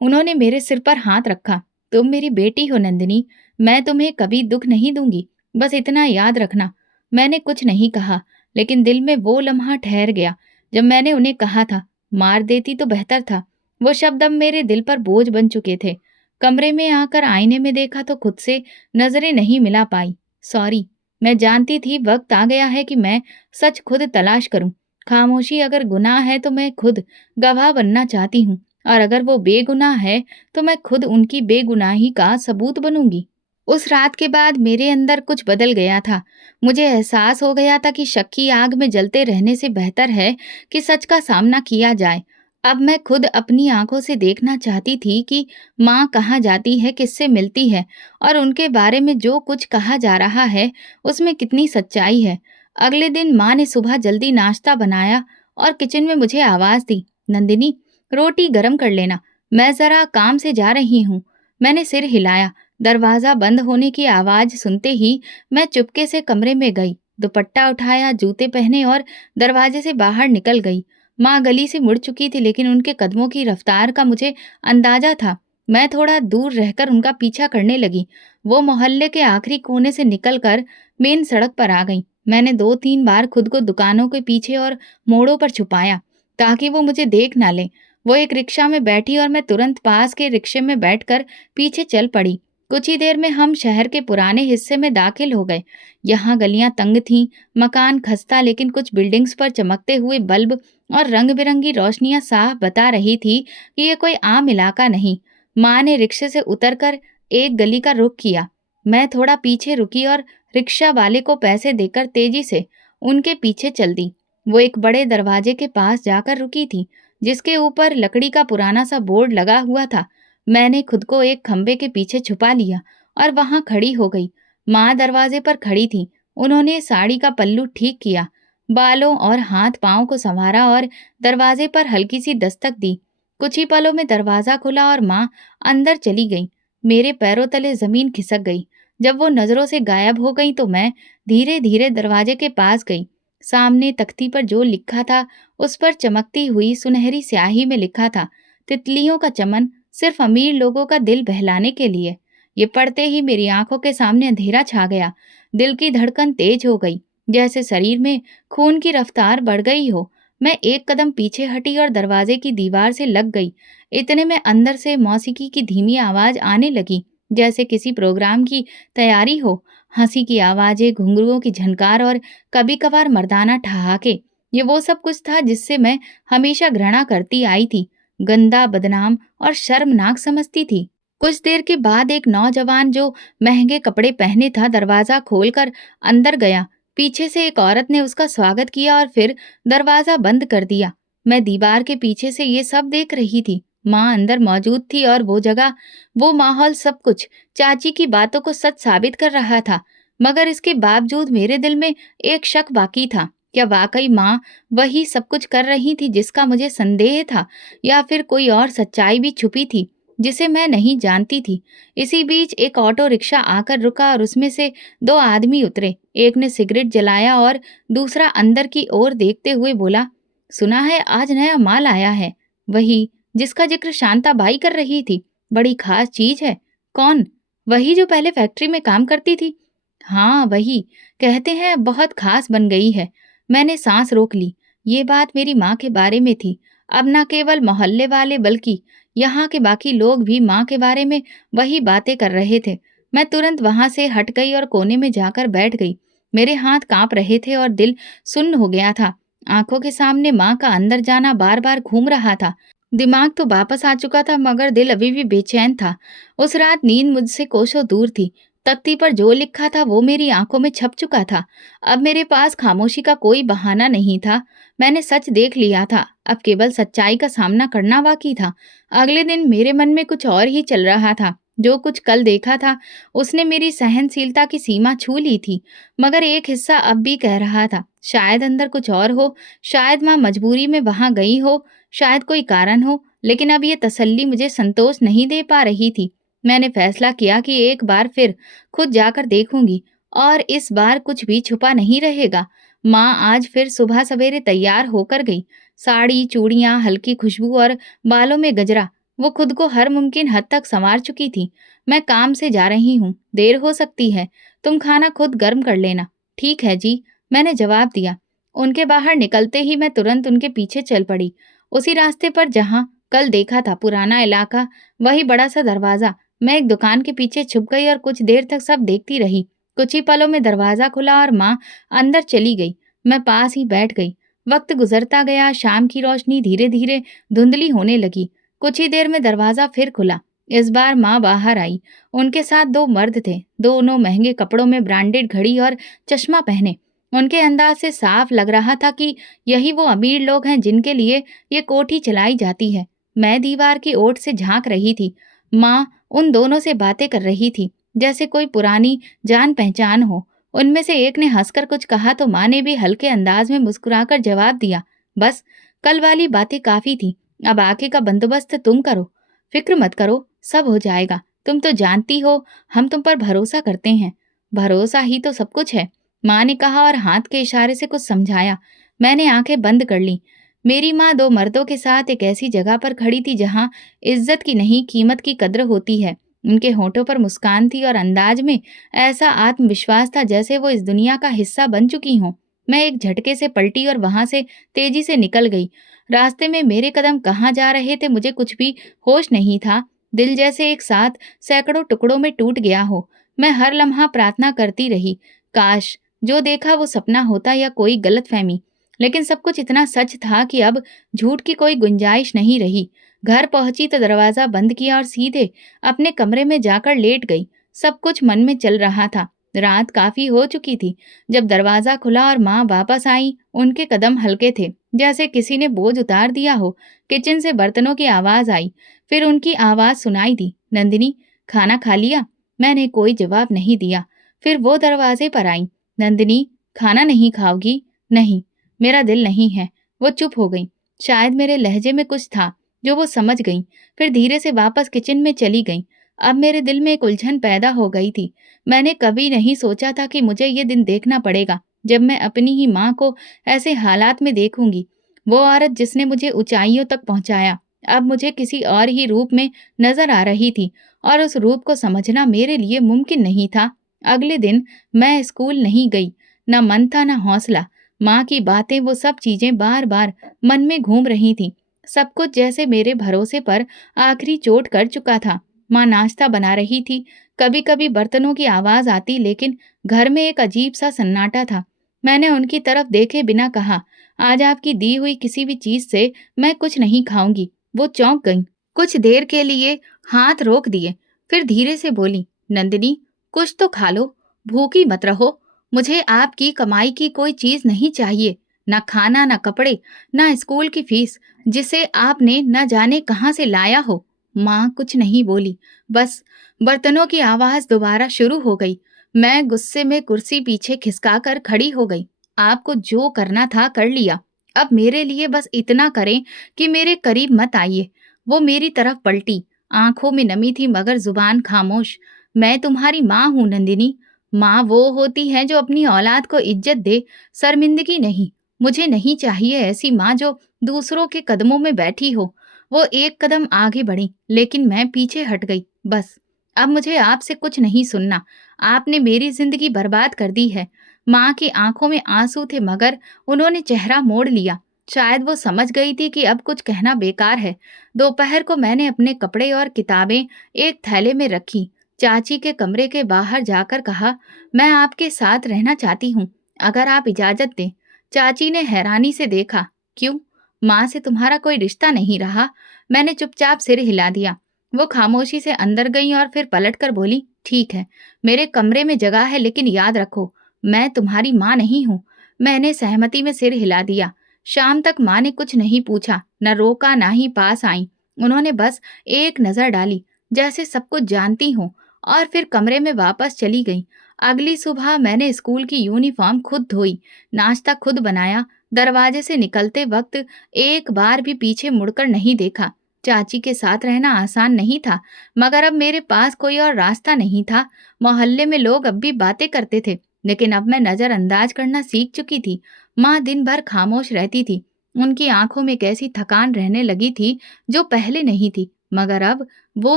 उन्होंने मेरे सिर पर हाथ रखा। तुम मेरी बेटी हो नंदिनी, मैं तुम्हें कभी दुख नहीं दूंगी, बस इतना याद रखना। मैंने कुछ नहीं कहा, लेकिन दिल में वो लम्हा ठहर गया जब मैंने उन्हें कहा था, मार देती तो बेहतर था। वो शब्द अब मेरे दिल पर बोझ बन चुके थे। कमरे में आकर आईने में देखा तो खुद से नजरें नहीं मिला पाई। सॉरी। मैं जानती थी वक्त आ गया है कि मैं सच खुद तलाश करूं। खामोशी अगर गुनाह है तो मैं खुद गवाह बनना चाहती हूँ, और अगर वो बेगुनाह है तो मैं खुद उनकी बेगुनाही का सबूत बनूंगी। उस रात के बाद मेरे अंदर कुछ बदल गया था। मुझे एहसास हो गया था कि शक की आग में जलते रहने से बेहतर है कि सच का सामना किया जाए। अब मैं खुद अपनी आंखों से देखना चाहती थी कि माँ कहाँ जाती है, किससे मिलती है, और उनके बारे में जो कुछ कहा जा रहा है उसमें कितनी सच्चाई है। अगले दिन माँ ने सुबह जल्दी नाश्ता बनाया और किचन में मुझे आवाज दी, नंदिनी, रोटी गरम कर लेना, मैं जरा काम से जा रही हूँ। मैंने सिर हिलाया। दरवाजा बंद होने की आवाज सुनते ही मैं चुपके से कमरे में गई, दुपट्टा उठाया, जूते पहने और दरवाजे से बाहर निकल गई। माँ गली से मुड़ चुकी थी, लेकिन उनके कदमों की रफ्तार का मुझे अंदाजा था। मैं थोड़ा दूर रहकर उनका पीछा करने लगी। वो मोहल्ले के आखिरी कोने से निकलकर मेन सड़क पर आ गई। मैंने 2-3 बार खुद को दुकानों के पीछे और मोड़ों पर छुपाया ताकि वो मुझे देख ना ले। वो एक रिक्शा में बैठी और मैं तुरंत पास के रिक्शे में बैठकर पीछे चल पड़ी। कुछ ही देर में हम शहर के पुराने हिस्से में दाखिल हो गए। यहाँ गलियां तंग थीं, मकान खस्ता, लेकिन कुछ बिल्डिंग्स पर चमकते हुए बल्ब और रंग-बिरंगी रोशनियां साफ बता रही थी कि ये कोई आम इलाका नहीं। माँ ने रिक्शे से उतरकर एक गली का रुख किया। मैं थोड़ा पीछे रुकी और रिक्शा वाले को पैसे देकर तेजी से उनके पीछे चल दी। वो एक बड़े दरवाजे के पास जाकर रुकी थी, जिसके ऊपर लकड़ी का पुराना सा बोर्ड लगा हुआ था। मैंने खुद को एक खंबे के पीछे छुपा लिया और वहां खड़ी हो गई। माँ दरवाजे पर खड़ी थी। उन्होंने साड़ी का पल्लू ठीक किया, बालों और हाथ पांव को संवारा और दरवाजे पर हल्की सी दस्तक दी। कुछ ही पलों में दरवाजा खुला और माँ अंदर चली गई। मेरे पैरों तले जमीन खिसक गई। जब वो नजरों से गायब हो गई तो मैं धीरे धीरे दरवाजे के पास गई। सामने तख्ती पर जो लिखा था उस पर चमकती हुई सुनहरी स्याही में लिखा था, तितलियों का चमन सिर्फ अमीर लोगों का दिल बहलाने के लिए। ये पढ़ते ही मेरी आंखों के सामने अंधेरा छा गया। दिल की धड़कन तेज हो गई, जैसे शरीर में खून की रफ्तार बढ़ गई हो। मैं एक कदम पीछे हटी और दरवाजे की दीवार से लग गई। इतने में अंदर से मौसीकी की धीमी आवाज आने लगी, जैसे किसी प्रोग्राम की तैयारी हो। हंसी की आवाजें, घुंघरुओं की झनकार और कभी कभार मर्दाना ठहाके। ये वो सब कुछ था जिससे मैं हमेशा घृणा करती आई थी, गंदा, बदनाम और शर्मनाक समझती थी। कुछ देर के बाद एक नौजवान जो महंगे कपड़े पहने था दरवाजा खोलकर अंदर गया। पीछे से एक औरत ने उसका स्वागत किया और फिर दरवाजा बंद कर दिया। मैं दीवार के पीछे से ये सब देख रही थी। माँ अंदर मौजूद थी और वो जगह, वो माहौल, सब कुछ चाची की बातों को सच साबित कर रहा था। मगर इसके बावजूद मेरे दिल में एक शक बाकी था। क्या वाकई माँ वही सब कुछ कर रही थी जिसका मुझे संदेह था, या फिर कोई और सच्चाई भी छुपी थी जिसे मैं नहीं जानती थी? इसी बीच एक ऑटो रिक्शा आकर रुका और उसमें से दो आदमी उतरे। एक ने सिगरेट जलाया और दूसरा अंदर की ओर देखते हुए बोला, सुना है आज नया माल आया है। वही जिसका जिक्र शांता बाई कर रही थी। बड़ी खास चीज है। कौन? वही जो पहले फैक्ट्री में काम करती थी। हाँ वही। कहते हैं बहुत खास बन गई है। मैंने सांस रोक ली। ये बात मेरी माँ के बारे में थी। अब न केवल मोहल्ले वाले बल्कि यहाँ के बाकी लोग भी माँ के बारे में वही बातें कर रहे थे। मैं तुरंत वहां से हट गई और कोने में जाकर बैठ गई। मेरे हाथ कांप रहे थे और दिल सुन्न हो गया था। आंखों के सामने माँ का अंदर जाना बार बार घूम रहा था। दिमाग तो वापस आ चुका था मगर दिल अभी भी बेचैन था। उस रात नींद मुझसे कोसों दूर थी। तख्ती पर जो लिखा था वो मेरी आंखों में छप चुका था। अब मेरे पास खामोशी का कोई बहाना नहीं था। मैंने सच देख लिया था। अब केवल सच्चाई का सामना करना बाकी था। अगले दिन मेरे मन में कुछ और ही चल रहा था। जो कुछ कल देखा था उसने मेरी सहनशीलता की सीमा छू ली थी। मगर एक हिस्सा अब भी कह रहा था, शायद अंदर कुछ और हो। शायद माँ मजबूरी में वहां गई हो, शायद कोई कारण हो। लेकिन अब ये तसल्ली मुझे संतोष नहीं दे पा रही थी। मैंने फैसला किया कि एक बार फिर खुद जाकर देखूंगी, और इस बार कुछ भी छुपा नहीं रहेगा। माँ आज फिर सुबह सवेरे तैयार होकर गई। साड़ी, चूड़ियां, हल्की खुशबू और बालों में गजरा। वो खुद को हर मुमकिन हद तक संवार चुकी थी। मैं काम से जा रही हूँ, देर हो सकती है। तुम खाना खुद गर्म कर लेना। ठीक है जी, मैंने जवाब दिया। उनके बाहर निकलते ही मैं तुरंत उनके पीछे चल पड़ी। उसी रास्ते पर जहाँ कल देखा था, पुराना इलाका, वही बड़ा सा दरवाजा। मैं एक दुकान के पीछे छुप गई और कुछ देर तक सब देखती रही। कुछ ही पलों में दरवाजा खुला और माँ अंदर चली गई। मैं पास ही बैठ गई। वक्त गुजरता गया। शाम की रोशनी धीरे धीरे धुंधली होने लगी। कुछ ही देर में दरवाजा फिर खुला। इस बार माँ बाहर आई। उनके साथ दो मर्द थे, दोनों महंगे कपड़ों में, ब्रांडेड घड़ी और चश्मा पहने। उनके अंदाज से साफ लग रहा था कि यही वो अमीर लोग हैं जिनके लिए ये कोठी चलाई जाती है। मैं दीवार की ओट से झांक रही थी। माँ उन दोनों से बातें कर रही थी, जैसे कोई पुरानी जान पहचान हो। उनमें से एक ने हंसकर कुछ कहा तो माँ ने भी हल्के अंदाज में मुस्कुराकर जवाब दिया, बस कल वाली बातें काफी थी। अब आगे का बंदोबस्त तुम करो। फिक्र मत करो, सब हो जाएगा। तुम तो जानती हो हम तुम पर भरोसा करते हैं। भरोसा ही तो सब कुछ है, माँ ने कहा और हाथ के इशारे से कुछ समझाया। मैंने आंखें बंद कर ली। मेरी माँ दो मर्दों के साथ एक ऐसी जगह पर खड़ी थी जहाँ इज्जत की नहीं, कीमत की कद्र होती है। उनके होठों पर मुस्कान थी और अंदाज में ऐसा आत्मविश्वास था जैसे वो इस दुनिया का हिस्सा बन चुकी हों। मैं एक झटके से पलटी और वहां से तेजी से निकल गई। रास्ते में मेरे कदम कहाँ जा रहे थे मुझे कुछ भी होश नहीं था। दिल जैसे एक साथ सैकड़ों टुकड़ों में टूट गया हो। मैं हर लम्हा प्रार्थना करती रही, काश जो देखा वो सपना होता या कोई गलतफहमी। लेकिन सब कुछ इतना सच था कि अब झूठ की कोई गुंजाइश नहीं रही। घर पहुंची तो दरवाजा बंद किया और सीधे अपने कमरे में जाकर लेट गई। सब कुछ मन में चल रहा था। रात काफी हो चुकी थी। जब दरवाजा खुला और माँ वापस आई, उनके कदम हल्के थे, जैसे किसी ने बोझ उतार दिया हो। किचन से बर्तनों की आवाज आई। फिर उनकी आवाज सुनाई दी, नंदिनी खाना खा लिया? मैंने कोई जवाब नहीं दिया। फिर वो दरवाजे पर आई। नंदिनी खाना नहीं खाओगी? नहीं, मेरा दिल नहीं है। वो चुप हो गई। शायद मेरे लहजे में कुछ था जो वो समझ गई। फिर धीरे से वापस किचन में चली गई। अब मेरे दिल में एक उलझन पैदा हो गई थी। मैंने कभी नहीं सोचा था कि मुझे ये दिन देखना पड़ेगा जब मैं अपनी ही माँ को ऐसे हालात में देखूंगी। वो औरत जिसने मुझे ऊंचाइयों तक पहुंचाया अब मुझे किसी और ही रूप में नजर आ रही थी, और उस रूप को समझना मेरे लिए मुमकिन नहीं था। अगले दिन मैं स्कूल नहीं गई। न मन था न हौसला। माँ की बातें, वो सब चीजें बार बार मन में घूम रही थी। सब कुछ जैसे मेरे भरोसे पर आखिरी चोट कर चुका था। माँ नाश्ता बना रही थी। कभी कभी बर्तनों की आवाज आती, लेकिन घर में एक अजीब सा सन्नाटा था। मैंने उनकी तरफ देखे बिना कहा, आज आपकी दी हुई किसी भी चीज़ से मैं कुछ नहीं खाऊँगी। वो चौंक गईं। कुछ देर के लिए हाथ रोक दिए, फिर धीरे से बोली, नंदिनी, कुछ तो खा लो, भूखी मत रहो। मुझे आपकी कमाई की कोई चीज़ नहीं चाहिए, ना खाना, ना कपड़े, ना स्कूल की फीस, जिसे आपने न जाने कहाँ से लाया हो। माँ कुछ नहीं बोली, बस बर्तनों की आवाज़ दोबारा शुरू हो गई। मैं गुस्से में कुर्सी पीछे खिसकाकर खड़ी हो गई। आपको जो करना था कर लिया। अब मेरे लिए बस इतना करें कि मेरे करीब मत आइए। वो मेरी तरफ पलटी। आंखों में नमी थी मगर जुबान खामोश। मैं तुम्हारी माँ हूँ नंदिनी। माँ वो होती है जो अपनी औलाद को इज्जत दे, शर्मिंदगी नहीं। मुझे नहीं चाहिए ऐसी माँ जो दूसरों के कदमों में बैठी हो। वो एक कदम आगे बढ़ी, लेकिन मैं पीछे हट गई। बस, अब मुझे आपसे कुछ नहीं सुनना। आपने मेरी जिंदगी बर्बाद कर दी है। माँ की आंखों में आंसू थे मगर उन्होंने चेहरा मोड़ लिया। शायद वो समझ गई थी कि अब कुछ कहना बेकार है। दोपहर को मैंने अपने कपड़े और किताबें एक थैले में रखी, चाची के कमरे के बाहर जाकर कहा, मैं आपके साथ रहना चाहती हूँ, अगर आप इजाजत दें। चाची ने हैरानी से देखा। क्यों? माँ से तुम्हारा कोई रिश्ता नहीं रहा? मैंने चुपचाप सिर हिला दिया। वो खामोशी से अंदर गई और फिर पलटकर बोली, ठीक है, मेरे कमरे में जगह है, लेकिन याद रखो, मैं तुम्हारी माँ नहीं हूँ। मैंने सहमति में सिर हिला दिया। शाम तक माँ ने कुछ नहीं पूछा, न रोका, ना ही पास आई। उन्होंने बस एक नजर डाली, जैसे सब कुछ जानती हूँ, और फिर कमरे में वापस चली गई। अगली सुबह मैंने स्कूल की यूनिफॉर्म खुद धोई, नाश्ता खुद बनाया। दरवाजे से निकलते वक्त एक बार भी पीछे मुड़कर नहीं देखा। चाची के साथ रहना आसान नहीं था, मगर अब मेरे पास कोई और रास्ता नहीं था। मोहल्ले में लोग अब भी बातें करते थे, लेकिन अब मैं नजरअंदाज करना सीख चुकी थी। माँ दिन भर खामोश रहती थी। उनकी आंखों में कैसी थकान रहने लगी थी जो पहले नहीं थी, मगर अब वो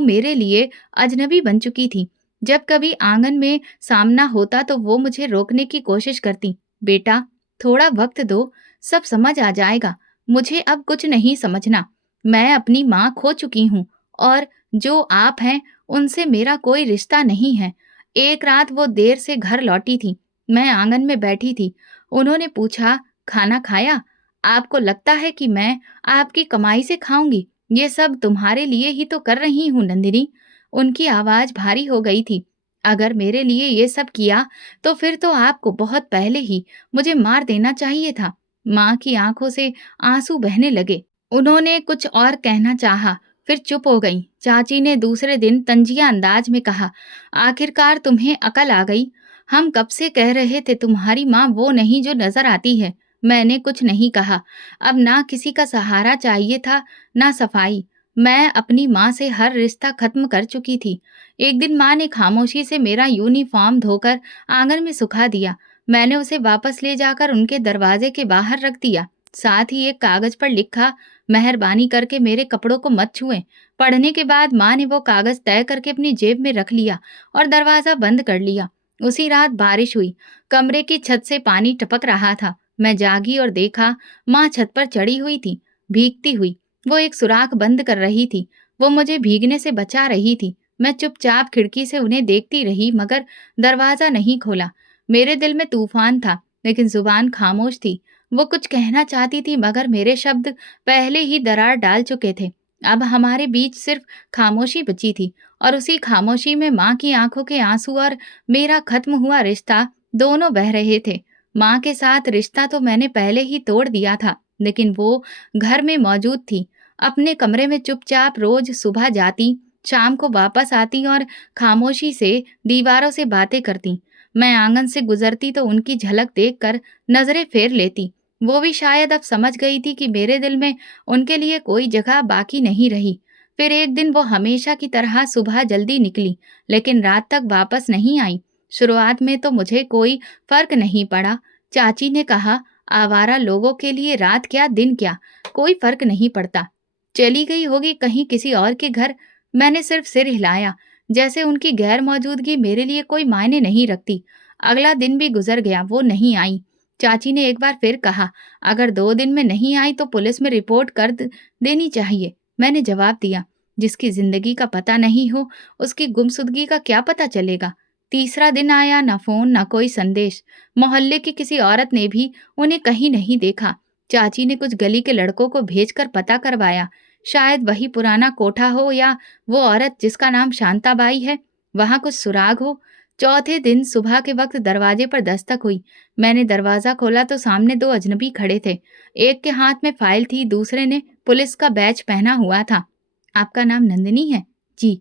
मेरे लिए अजनबी बन चुकी थी। जब कभी आंगन में सामना होता तो वो मुझे रोकने की कोशिश करती। बेटा, थोड़ा वक्त दो, सब समझ आ जाएगा। मुझे अब कुछ नहीं समझना। मैं अपनी माँ खो चुकी हूँ, और जो आप हैं उनसे मेरा कोई रिश्ता नहीं है। एक रात वो देर से घर लौटी थी। मैं आंगन में बैठी थी। उन्होंने पूछा, खाना खाया? आपको लगता है कि मैं आपकी कमाई से खाऊंगी? ये सब तुम्हारे लिए ही तो कर रही हूँ नंदिनी। उनकी आवाज भारी हो गई थी। अगर मेरे लिए ये सब किया तो फिर तो आपको बहुत पहले ही मुझे मार देना चाहिए था। माँ की आंखों से आंसू बहने लगे। उन्होंने कुछ और कहना चाहा, फिर चुप हो गईं। चाची ने दूसरे दिन तंजिया अंदाज में कहा, आखिरकार तुम्हें अकल आ गई। हम कब से कह रहे थे तुम्हारी माँ वो नहीं जो नजर आती है। मैंने कुछ नहीं कहा। अब ना किसी का सहारा चाहिए था, ना सफाई। मैं अपनी माँ से हर रिश्ता खत्म कर चुकी थी। एक दिन माँ ने खामोशी से मेरा यूनिफॉर्म धोकर आंगन में सुखा दिया। मैंने उसे वापस ले जाकर उनके दरवाजे के बाहर रख दिया। साथ ही एक कागज पर लिखा, मेहरबानी करके मेरे कपड़ों को मत छुएं। पढ़ने के बाद माँ ने वो कागज तय करके अपनी जेब में रख लिया और दरवाजा बंद कर लिया। उसी रात बारिश हुई। कमरे की छत से पानी टपक रहा था। मैं जागी और देखा, माँ छत पर चढ़ी हुई थी, भीगती हुई। वो एक सुराख बंद कर रही थी। वो मुझे भीगने से बचा रही थी। मैं चुपचाप खिड़की से उन्हें देखती रही, मगर दरवाजा नहीं खोला। मेरे दिल में तूफान था, लेकिन जुबान खामोश थी। वो कुछ कहना चाहती थी, मगर मेरे शब्द पहले ही दरार डाल चुके थे। अब हमारे बीच सिर्फ खामोशी बची थी, और उसी खामोशी में माँ की आंखों के आंसू और मेरा खत्म हुआ रिश्ता दोनों बह रहे थे। माँ के साथ रिश्ता तो मैंने पहले ही तोड़ दिया था, लेकिन वो घर में मौजूद थी। अपने कमरे में चुपचाप रोज सुबह जाती, शाम को वापस आती और खामोशी से दीवारों से बातें करती। मैं आंगन से गुजरती तो उनकी झलक देखकर नजरें फेर लेती। वो भी शायद अब समझ गई थी कि मेरे दिल में उनके लिए कोई जगह बाकी नहीं रही। फिर एक दिन वो हमेशा की तरह सुबह जल्दी निकली, लेकिन रात तक वापस नहीं आई। शुरुआत में तो मुझे कोई फर्क नहीं पड़ा। चाची ने कहा, आवारा लोगों के लिए रात क्या दिन क्या, कोई फर्क नहीं पड़ता। चली गई होगी कहीं किसी और के घर। मैंने सिर्फ सिर हिलाया, जैसे उनकी गैर मौजूदगी मेरे लिए कोई मायने नहीं रखती। अगला दिन भी गुजर गया, वो नहीं आई। चाची ने एक बार फिर कहा, अगर 2 दिन में नहीं आई तो पुलिस में रिपोर्ट कर देनी चाहिए। मैंने जवाब दिया, जिसकी जिंदगी का पता नहीं हो उसकी गुमशुदगी का क्या पता चलेगा। तीसरा दिन आया, ना फोन, ना कोई संदेश। मोहल्ले की किसी औरत ने भी उन्हें कहीं नहीं देखा। चाची ने कुछ गली के लड़कों को भेजकर पता करवाया। शायद वही पुराना कोठा हो या वो औरत जिसका नाम शांताबाई है, वहां कुछ सुराग हो। चौथे दिन सुबह के वक्त दरवाजे पर दस्तक हुई। मैंने दरवाजा खोला तो सामने दो अजनबी खड़े थे। एक के हाथ में फाइल थी, दूसरे ने पुलिस का बैज पहना हुआ था। आपका नाम नंदिनी है? जी।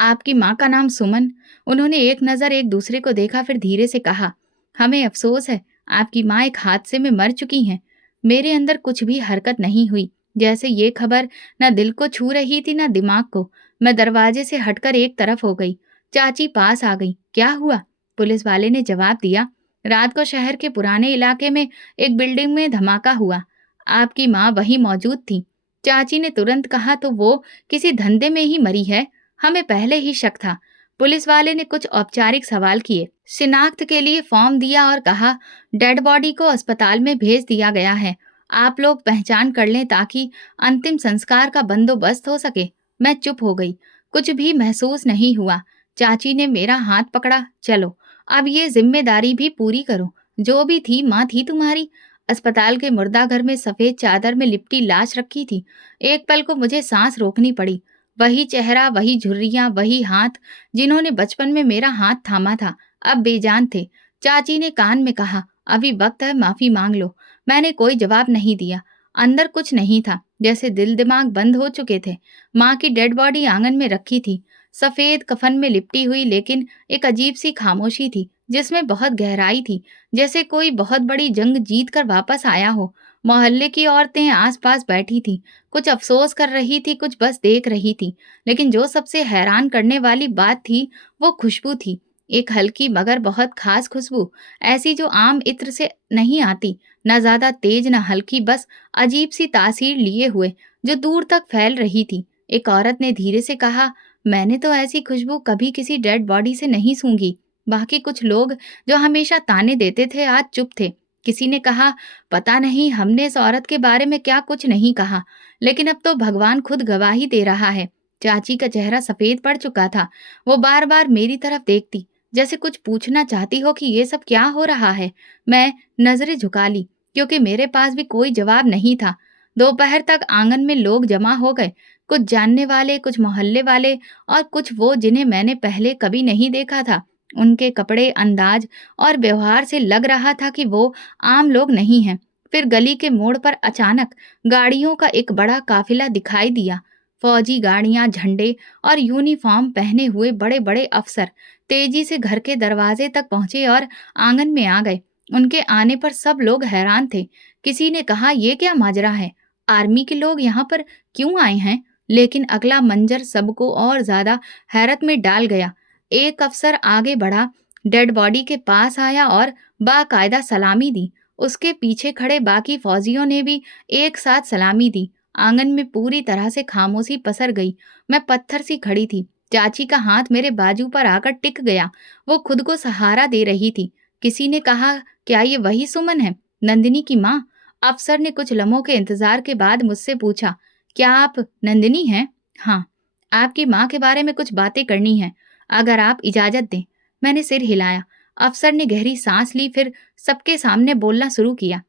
आपकी माँ का नाम सुमन। उन्होंने एक नज़र एक दूसरे को देखा, फिर धीरे से कहा, हमें अफसोस है, आपकी माँ एक हादसे में मर चुकी हैं। मेरे अंदर कुछ भी हरकत नहीं हुई, जैसे ये खबर न दिल को छू रही थी न दिमाग को। मैं दरवाजे से हटकर एक तरफ हो गई। चाची पास आ गई। क्या हुआ? पुलिस वाले ने जवाब दिया, रात को शहर के पुराने इलाके में एक बिल्डिंग में धमाका हुआ। आपकी माँ वहीं मौजूद थी। चाची ने तुरंत कहा, तो वो किसी धंधे में ही मरी है। हमें पहले ही शक था। पुलिस वाले ने कुछ औपचारिक सवाल किए, शिनाख्त के लिए फॉर्म दिया और कहा, डेड बॉडी को अस्पताल में भेज दिया गया है। आप लोग पहचान कर लें ताकि अंतिम संस्कार का बंदोबस्त हो सके। मैं चुप हो गई। कुछ भी महसूस नहीं हुआ। चाची ने मेरा हाथ पकड़ा, चलो अब ये जिम्मेदारी भी पूरी करो। जो भी थी माँ थी तुम्हारी। अस्पताल के मुर्दाघर में सफेद चादर में लिपटी लाश रखी थी। एक पल को मुझे सांस रोकनी पड़ी। वही चेहरा, वही झुर्रियां, वही हाथ जिन्होंने बचपन में मेरा हाथ थामा था, अब बेजान थे। चाची ने कान में कहा, अभी वक्त है, माफी मांग लो। मैंने कोई जवाब नहीं दिया। अंदर कुछ नहीं था, जैसे दिल दिमाग बंद हो चुके थे। माँ की डेड बॉडी आंगन में रखी थी, सफेद कफन में लिपटी हुई, लेकिन एक अजीब सी खामोशी थी जिसमें बहुत गहराई थी, जैसे कोई बहुत बड़ी जंग जीत कर वापस आया हो। मोहल्ले की औरतें आसपास बैठी थी, कुछ अफसोस कर रही थी, कुछ बस देख रही थी। लेकिन जो सबसे हैरान करने वाली बात थी, वो खुशबू थी। एक हल्की मगर बहुत खास खुशबू, ऐसी जो आम इत्र से नहीं आती, न ज्यादा तेज न हल्की, बस अजीब सी तासीर लिए हुए, जो दूर तक फैल रही थी। एक औरत ने धीरे से कहा, मैंने तो ऐसी खुशबू कभी किसी डेड बॉडी से नहीं सूंघी। बाकी कुछ लोग जो हमेशा ताने देते थे आज चुप थे। किसी ने कहा, पता नहीं हमने इस औरत के बारे में क्या कुछ नहीं कहा, लेकिन अब तो भगवान खुद गवाही दे रहा है। चाची का चेहरा सफेद पड़ चुका था। वो बार बार मेरी तरफ देखती, जैसे कुछ पूछना चाहती हो कि ये सब क्या हो रहा है। मैं नजरें झुका ली, क्योंकि मेरे पास भी कोई जवाब नहीं था। दोपहर तक आंगन में लोग जमा हो गए, कुछ जानने वाले, कुछ मोहल्ले वाले और कुछ वो जिन्हें मैंने पहले कभी नहीं देखा था। उनके कपड़े, अंदाज और व्यवहार से लग रहा था कि वो आम लोग नहीं हैं। फिर गली के मोड़ पर अचानक गाड़ियों का एक बड़ा काफिला दिखाई दिया। फौजी गाड़ियां, झंडे और यूनिफॉर्म पहने हुए बड़े बड़े अफसर तेजी से घर के दरवाजे तक पहुंचे और आंगन में आ गए। उनके आने पर सब लोग हैरान थे। किसी ने कहा, ये क्या माजरा है? आर्मी के लोग यहाँ पर क्यों आए हैं? लेकिन अगला मंजर सबको और ज्यादा हैरत में डाल गया। एक अफसर आगे बढ़ा, डेड बॉडी के पास आया और बाकायदा सलामी दी। उसके पीछे खड़े बाकी फौजियों ने भी एक साथ सलामी दी। आंगन में पूरी तरह से खामोशी पसर गई। मैं पत्थर सी खड़ी थी। चाची का हाथ मेरे बाजू पर आकर टिक गया। वो खुद को सहारा दे रही थी। किसी ने कहा, क्या ये वही सुमन है, नंदिनी की माँ? अफसर ने कुछ लम्हों के इंतजार के बाद मुझसे पूछा, क्या आप नंदिनी हैं? हाँ, आपकी माँ के बारे में कुछ बातें करनी है, अगर आप इजाजत दें। मैंने सिर हिलाया। अफसर ने गहरी सांस ली, फिर सबके सामने बोलना शुरू किया।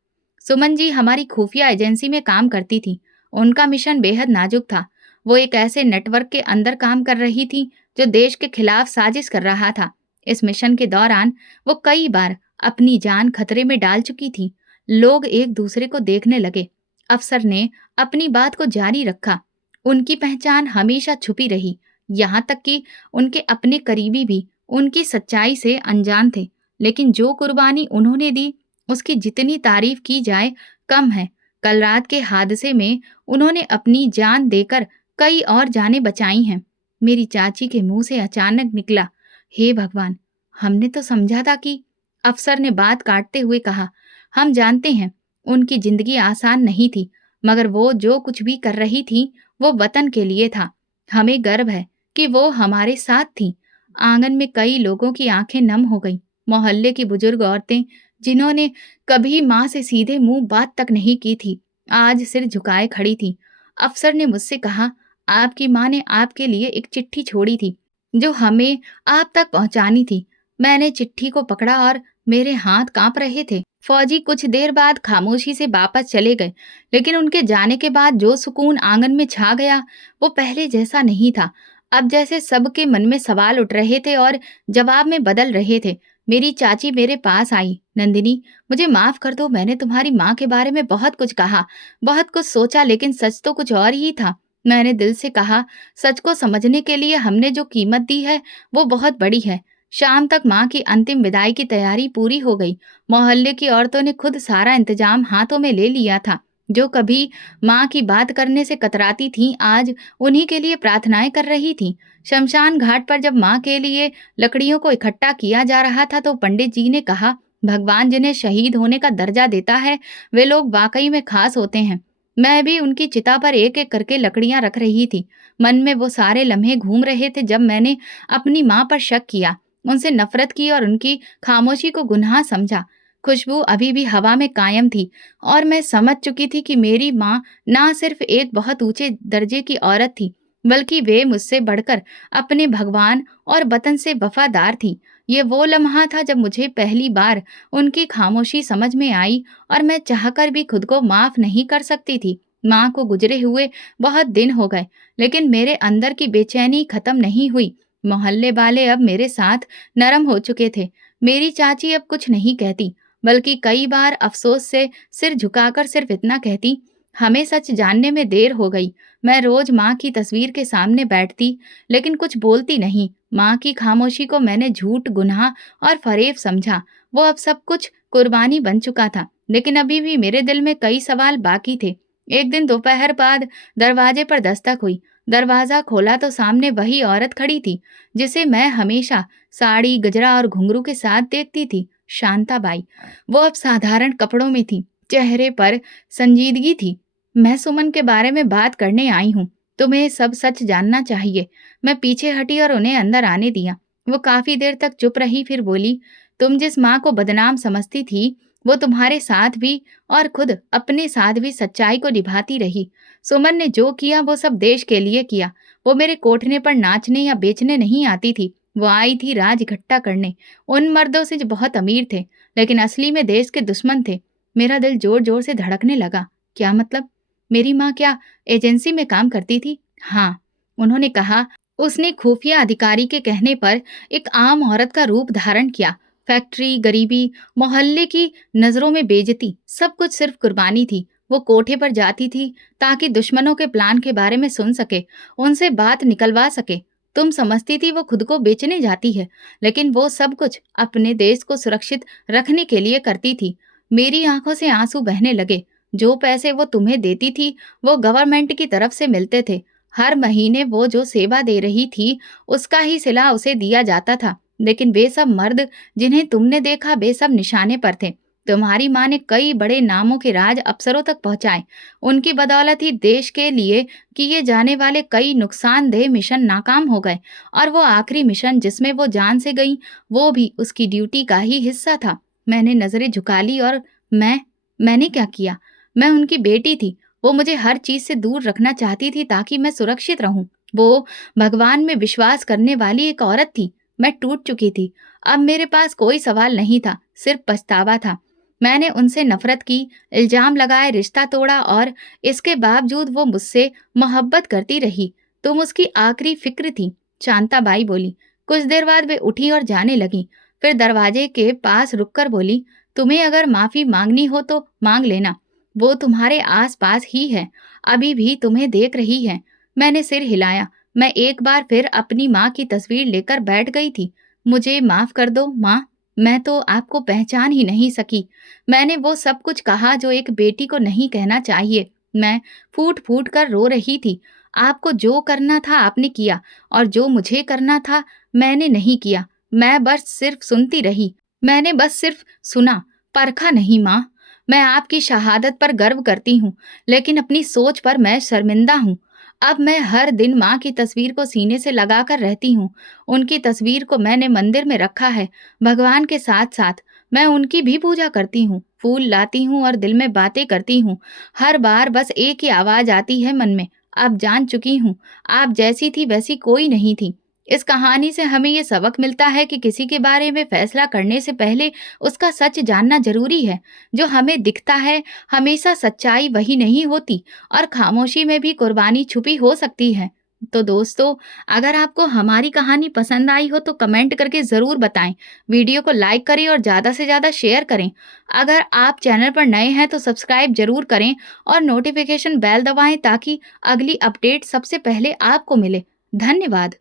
सुमन जी हमारी खुफिया एजेंसी में काम करती थी। उनका मिशन बेहद नाजुक था। वो एक ऐसे नेटवर्क के अंदर काम कर रही थी जो देश के खिलाफ साजिश कर रहा था। इस मिशन के दौरान वो कई बार अपनी जान खतरे में डाल चुकी थी। लोग एक दूसरे को देखने लगे। अफसर ने अपनी बात को जारी रखा। उनकी पहचान हमेशा छुपी रही, यहाँ तक कि उनके अपने करीबी भी उनकी सच्चाई से अनजान थे। लेकिन जो कुर्बानी उन्होंने दी, उसकी जितनी तारीफ की जाए कम है। कल रात के हादसे में उन्होंने अपनी जान देकर कई और जानें बचाई हैं। मेरी चाची के मुंह से अचानक निकला, हे भगवान, हमने तो समझा था कि। अफसर ने बात काटते हुए कहा, हम जानते हैं उनकी जिंदगी आसान नहीं थी, मगर वो जो कुछ भी कर रही थी वो वतन के लिए था। हमें गर्व है कि वो हमारे साथ थी। आंगन में कई लोगों की आंखें नम हो गईं। मोहल्ले की बुजुर्ग औरतें जिन्होंने कभी माँ से सीधे मुंह बात तक नहीं की थी, आज सिर झुकाए खड़ी थी। अफसर ने मुझसे कहा, आपकी माँ ने आपके लिए एक चिट्ठी छोड़ी थी जो हमें आप तक पहुंचानी थी। मैंने चिट्ठी को पकड़ा और मेरे हाथ कांप रहे थे। फौजी कुछ देर बाद खामोशी से वापस चले गए, लेकिन उनके जाने के बाद जो सुकून आंगन में छा गया, वो पहले जैसा नहीं था। अब जैसे सबके मन में सवाल उठ रहे थे और जवाब में बदल रहे थे। मेरी चाची मेरे पास आई, नंदिनी, मुझे माफ कर दो, मैंने तुम्हारी माँ के बारे में बहुत कुछ कहा, बहुत कुछ सोचा, लेकिन सच तो कुछ और ही था। मैंने दिल से कहा, सच को समझने के लिए हमने जो कीमत दी है, वो बहुत बड़ी है। शाम तक माँ की अंतिम विदाई की तैयारी पूरी हो गई। मोहल्ले की औरतों ने खुद सारा इंतजाम हाथों में ले लिया था। जो कभी माँ की बात करने से कतराती थीं, आज उन्हीं के लिए प्रार्थनाएं कर रही थीं। शमशान घाट पर जब माँ के लिए लकड़ियों को इकट्ठा किया जा रहा था, तो पंडित जी ने कहा, भगवान जिन्हें शहीद होने का दर्जा देता है, वे लोग वाकई में खास होते हैं। मैं भी उनकी चिता पर एक एक करके लकड़ियां रख रही थी। मन में वो सारे लम्हे घूम रहे थे जब मैंने अपनी माँ पर शक किया, उनसे नफरत की और उनकी खामोशी को गुनाह समझा। खुशबू अभी भी हवा में कायम थी और मैं समझ चुकी थी कि मेरी माँ ना सिर्फ एक बहुत ऊंचे दर्जे की औरत थी, बल्कि वे मुझसे बढ़कर अपने भगवान और वतन से वफादार थी। ये वो लम्हा था जब मुझे पहली बार उनकी खामोशी समझ में आई और मैं चाहकर भी खुद को माफ नहीं कर सकती थी। माँ को गुजरे हुए बहुत दिन हो गए, लेकिन मेरे अंदर की बेचैनी खत्म नहीं हुई। मोहल्ले वाले अब मेरे साथ नरम हो चुके थे। मेरी चाची अब कुछ नहीं कहती, बल्कि कई बार अफसोस से सिर झुकाकर सिर्फ इतना कहती, हमें सच जानने में देर हो गई। मैं रोज माँ की तस्वीर के सामने बैठती, लेकिन कुछ बोलती नहीं। माँ की खामोशी को मैंने झूठ, गुनाह और फरेब समझा। वो अब सब कुछ कुर्बानी बन चुका था, लेकिन अभी भी मेरे दिल में कई सवाल बाकी थे। एक दिन दोपहर बाद दरवाजे पर दस्तक हुई। दरवाजा खोला तो सामने वही औरत खड़ी थी, जिसे मैं हमेशा साड़ी, गजरा और घुंघरू के साथ देखती थी, शांता बाई। वो अब साधारण कपड़ों में थी, चेहरे पर संजीदगी थी। मैं सुमन के बारे में बात करने आई हूँ, तुम्हें सब सच जानना चाहिए। मैं पीछे हटी और उन्हें अंदर आने दिया। वो काफी देर तक चुप रही, फिर बोली, तुम जिस माँ को बदनाम समझती थी, वो तुम्हारे साथ भी और खुद अपने साथ भी सच्चाई को निभाती रही। सुमन ने जो किया वो सब देश के लिए किया। वो मेरे कोठने पर नाचने या बेचने नहीं आती थी, वो आई थी राज इकट्ठा करने, उन मर्दों से जो बहुत अमीर थे, लेकिन असली में देश के दुश्मन थे। मेरा दिल जोर जोर से धड़कने लगा। क्या मतलब? मेरी माँ क्या एजेंसी में काम करती थी? हाँ, उन्होंने कहा। उसने खुफिया अधिकारी के कहने पर एक आम औरत का रूप धारण किया। फैक्ट्री, गरीबी, मोहल्ले की नजरों में बेइज्जती, सब कुछ सिर्फ कुर्बानी थी। वो कोठे पर जाती थी ताकि दुश्मनों के प्लान के बारे में सुन सके, उनसे बात निकलवा सके। तुम समझती थी वो खुद को बेचने जाती है, लेकिन वो सब कुछ अपने देश को सुरक्षित रखने के लिए करती थी। मेरी आंखों से आंसू बहने लगे। जो पैसे वो तुम्हें देती थी, वो गवर्नमेंट की तरफ से मिलते थे। हर महीने वो जो सेवा दे रही थी, उसका ही सिला उसे दिया जाता था। लेकिन वे सब मर्द जिन्हें तुमने देखा, वे सब निशाने पर थे। तुम्हारी माँ ने कई बड़े नामों के राज अफसरों तक पहुंचाए। उनकी बदौलत ही देश के लिए किए जाने वाले कई नुकसानदेह मिशन नाकाम हो गए, और वो आखिरी मिशन जिसमें वो जान से गई, वो भी उसकी ड्यूटी का ही हिस्सा था। मैंने नजरें झुका ली और मैंने क्या किया? मैं उनकी बेटी थी। वो मुझे हर चीज से दूर रखना चाहती थी ताकि मैं सुरक्षित रहूं। वो भगवान में विश्वास करने वाली एक औरत थी। मैं टूट चुकी थी। अब मेरे पास कोई सवाल नहीं था, सिर्फ पछतावा था। मैंने उनसे नफरत की, इल्जाम लगाए, रिश्ता तोड़ा, और इसके बावजूद वो मुझसे मोहब्बत करती रही। तुम उसकी आखिरी फिक्र थी, शांताबाई बोली। कुछ देर बाद वे उठी और जाने लगी। फिर दरवाजे के पास रुककर बोली, तुम्हें अगर माफी मांगनी हो तो मांग लेना। वो तुम्हारे आस पास ही है, अभी भी तुम्हें देख रही है। मैंने सिर हिलाया। मैं एक बार फिर अपनी माँ की तस्वीर लेकर बैठ गई थी। मुझे माफ कर दो माँ, मैं तो आपको पहचान ही नहीं सकी। मैंने वो सब कुछ कहा जो एक बेटी को नहीं कहना चाहिए। मैं फूट फूट कर रो रही थी। आपको जो करना था आपने किया, और जो मुझे करना था मैंने नहीं किया। मैं बस सिर्फ सुनती रही। मैंने बस सिर्फ सुना, परखा नहीं माँ। मैं आपकी शहादत पर गर्व करती हूँ, लेकिन अपनी सोच पर मैं शर्मिंदा हूँ। अब मैं हर दिन माँ की तस्वीर को सीने से लगाकर रहती हूँ। उनकी तस्वीर को मैंने मंदिर में रखा है। भगवान के साथ साथ मैं उनकी भी पूजा करती हूँ, फूल लाती हूँ और दिल में बातें करती हूँ। हर बार बस एक ही आवाज आती है मन में, अब जान चुकी हूँ, आप जैसी थी वैसी कोई नहीं थी। इस कहानी से हमें ये सबक मिलता है कि किसी के बारे में फैसला करने से पहले उसका सच जानना ज़रूरी है। जो हमें दिखता है, हमेशा सच्चाई वही नहीं होती और खामोशी में भी कुर्बानी छुपी हो सकती है। तो दोस्तों, अगर आपको हमारी कहानी पसंद आई हो तो कमेंट करके ज़रूर बताएँ। वीडियो को लाइक करें और ज़्यादा से ज़्यादा शेयर करें। अगर आप चैनल पर नए हैं तो सब्सक्राइब ज़रूर करें और नोटिफ़िकेशन बेल दबाएँ ताकि अगली अपडेट सबसे पहले आपको मिले। धन्यवाद।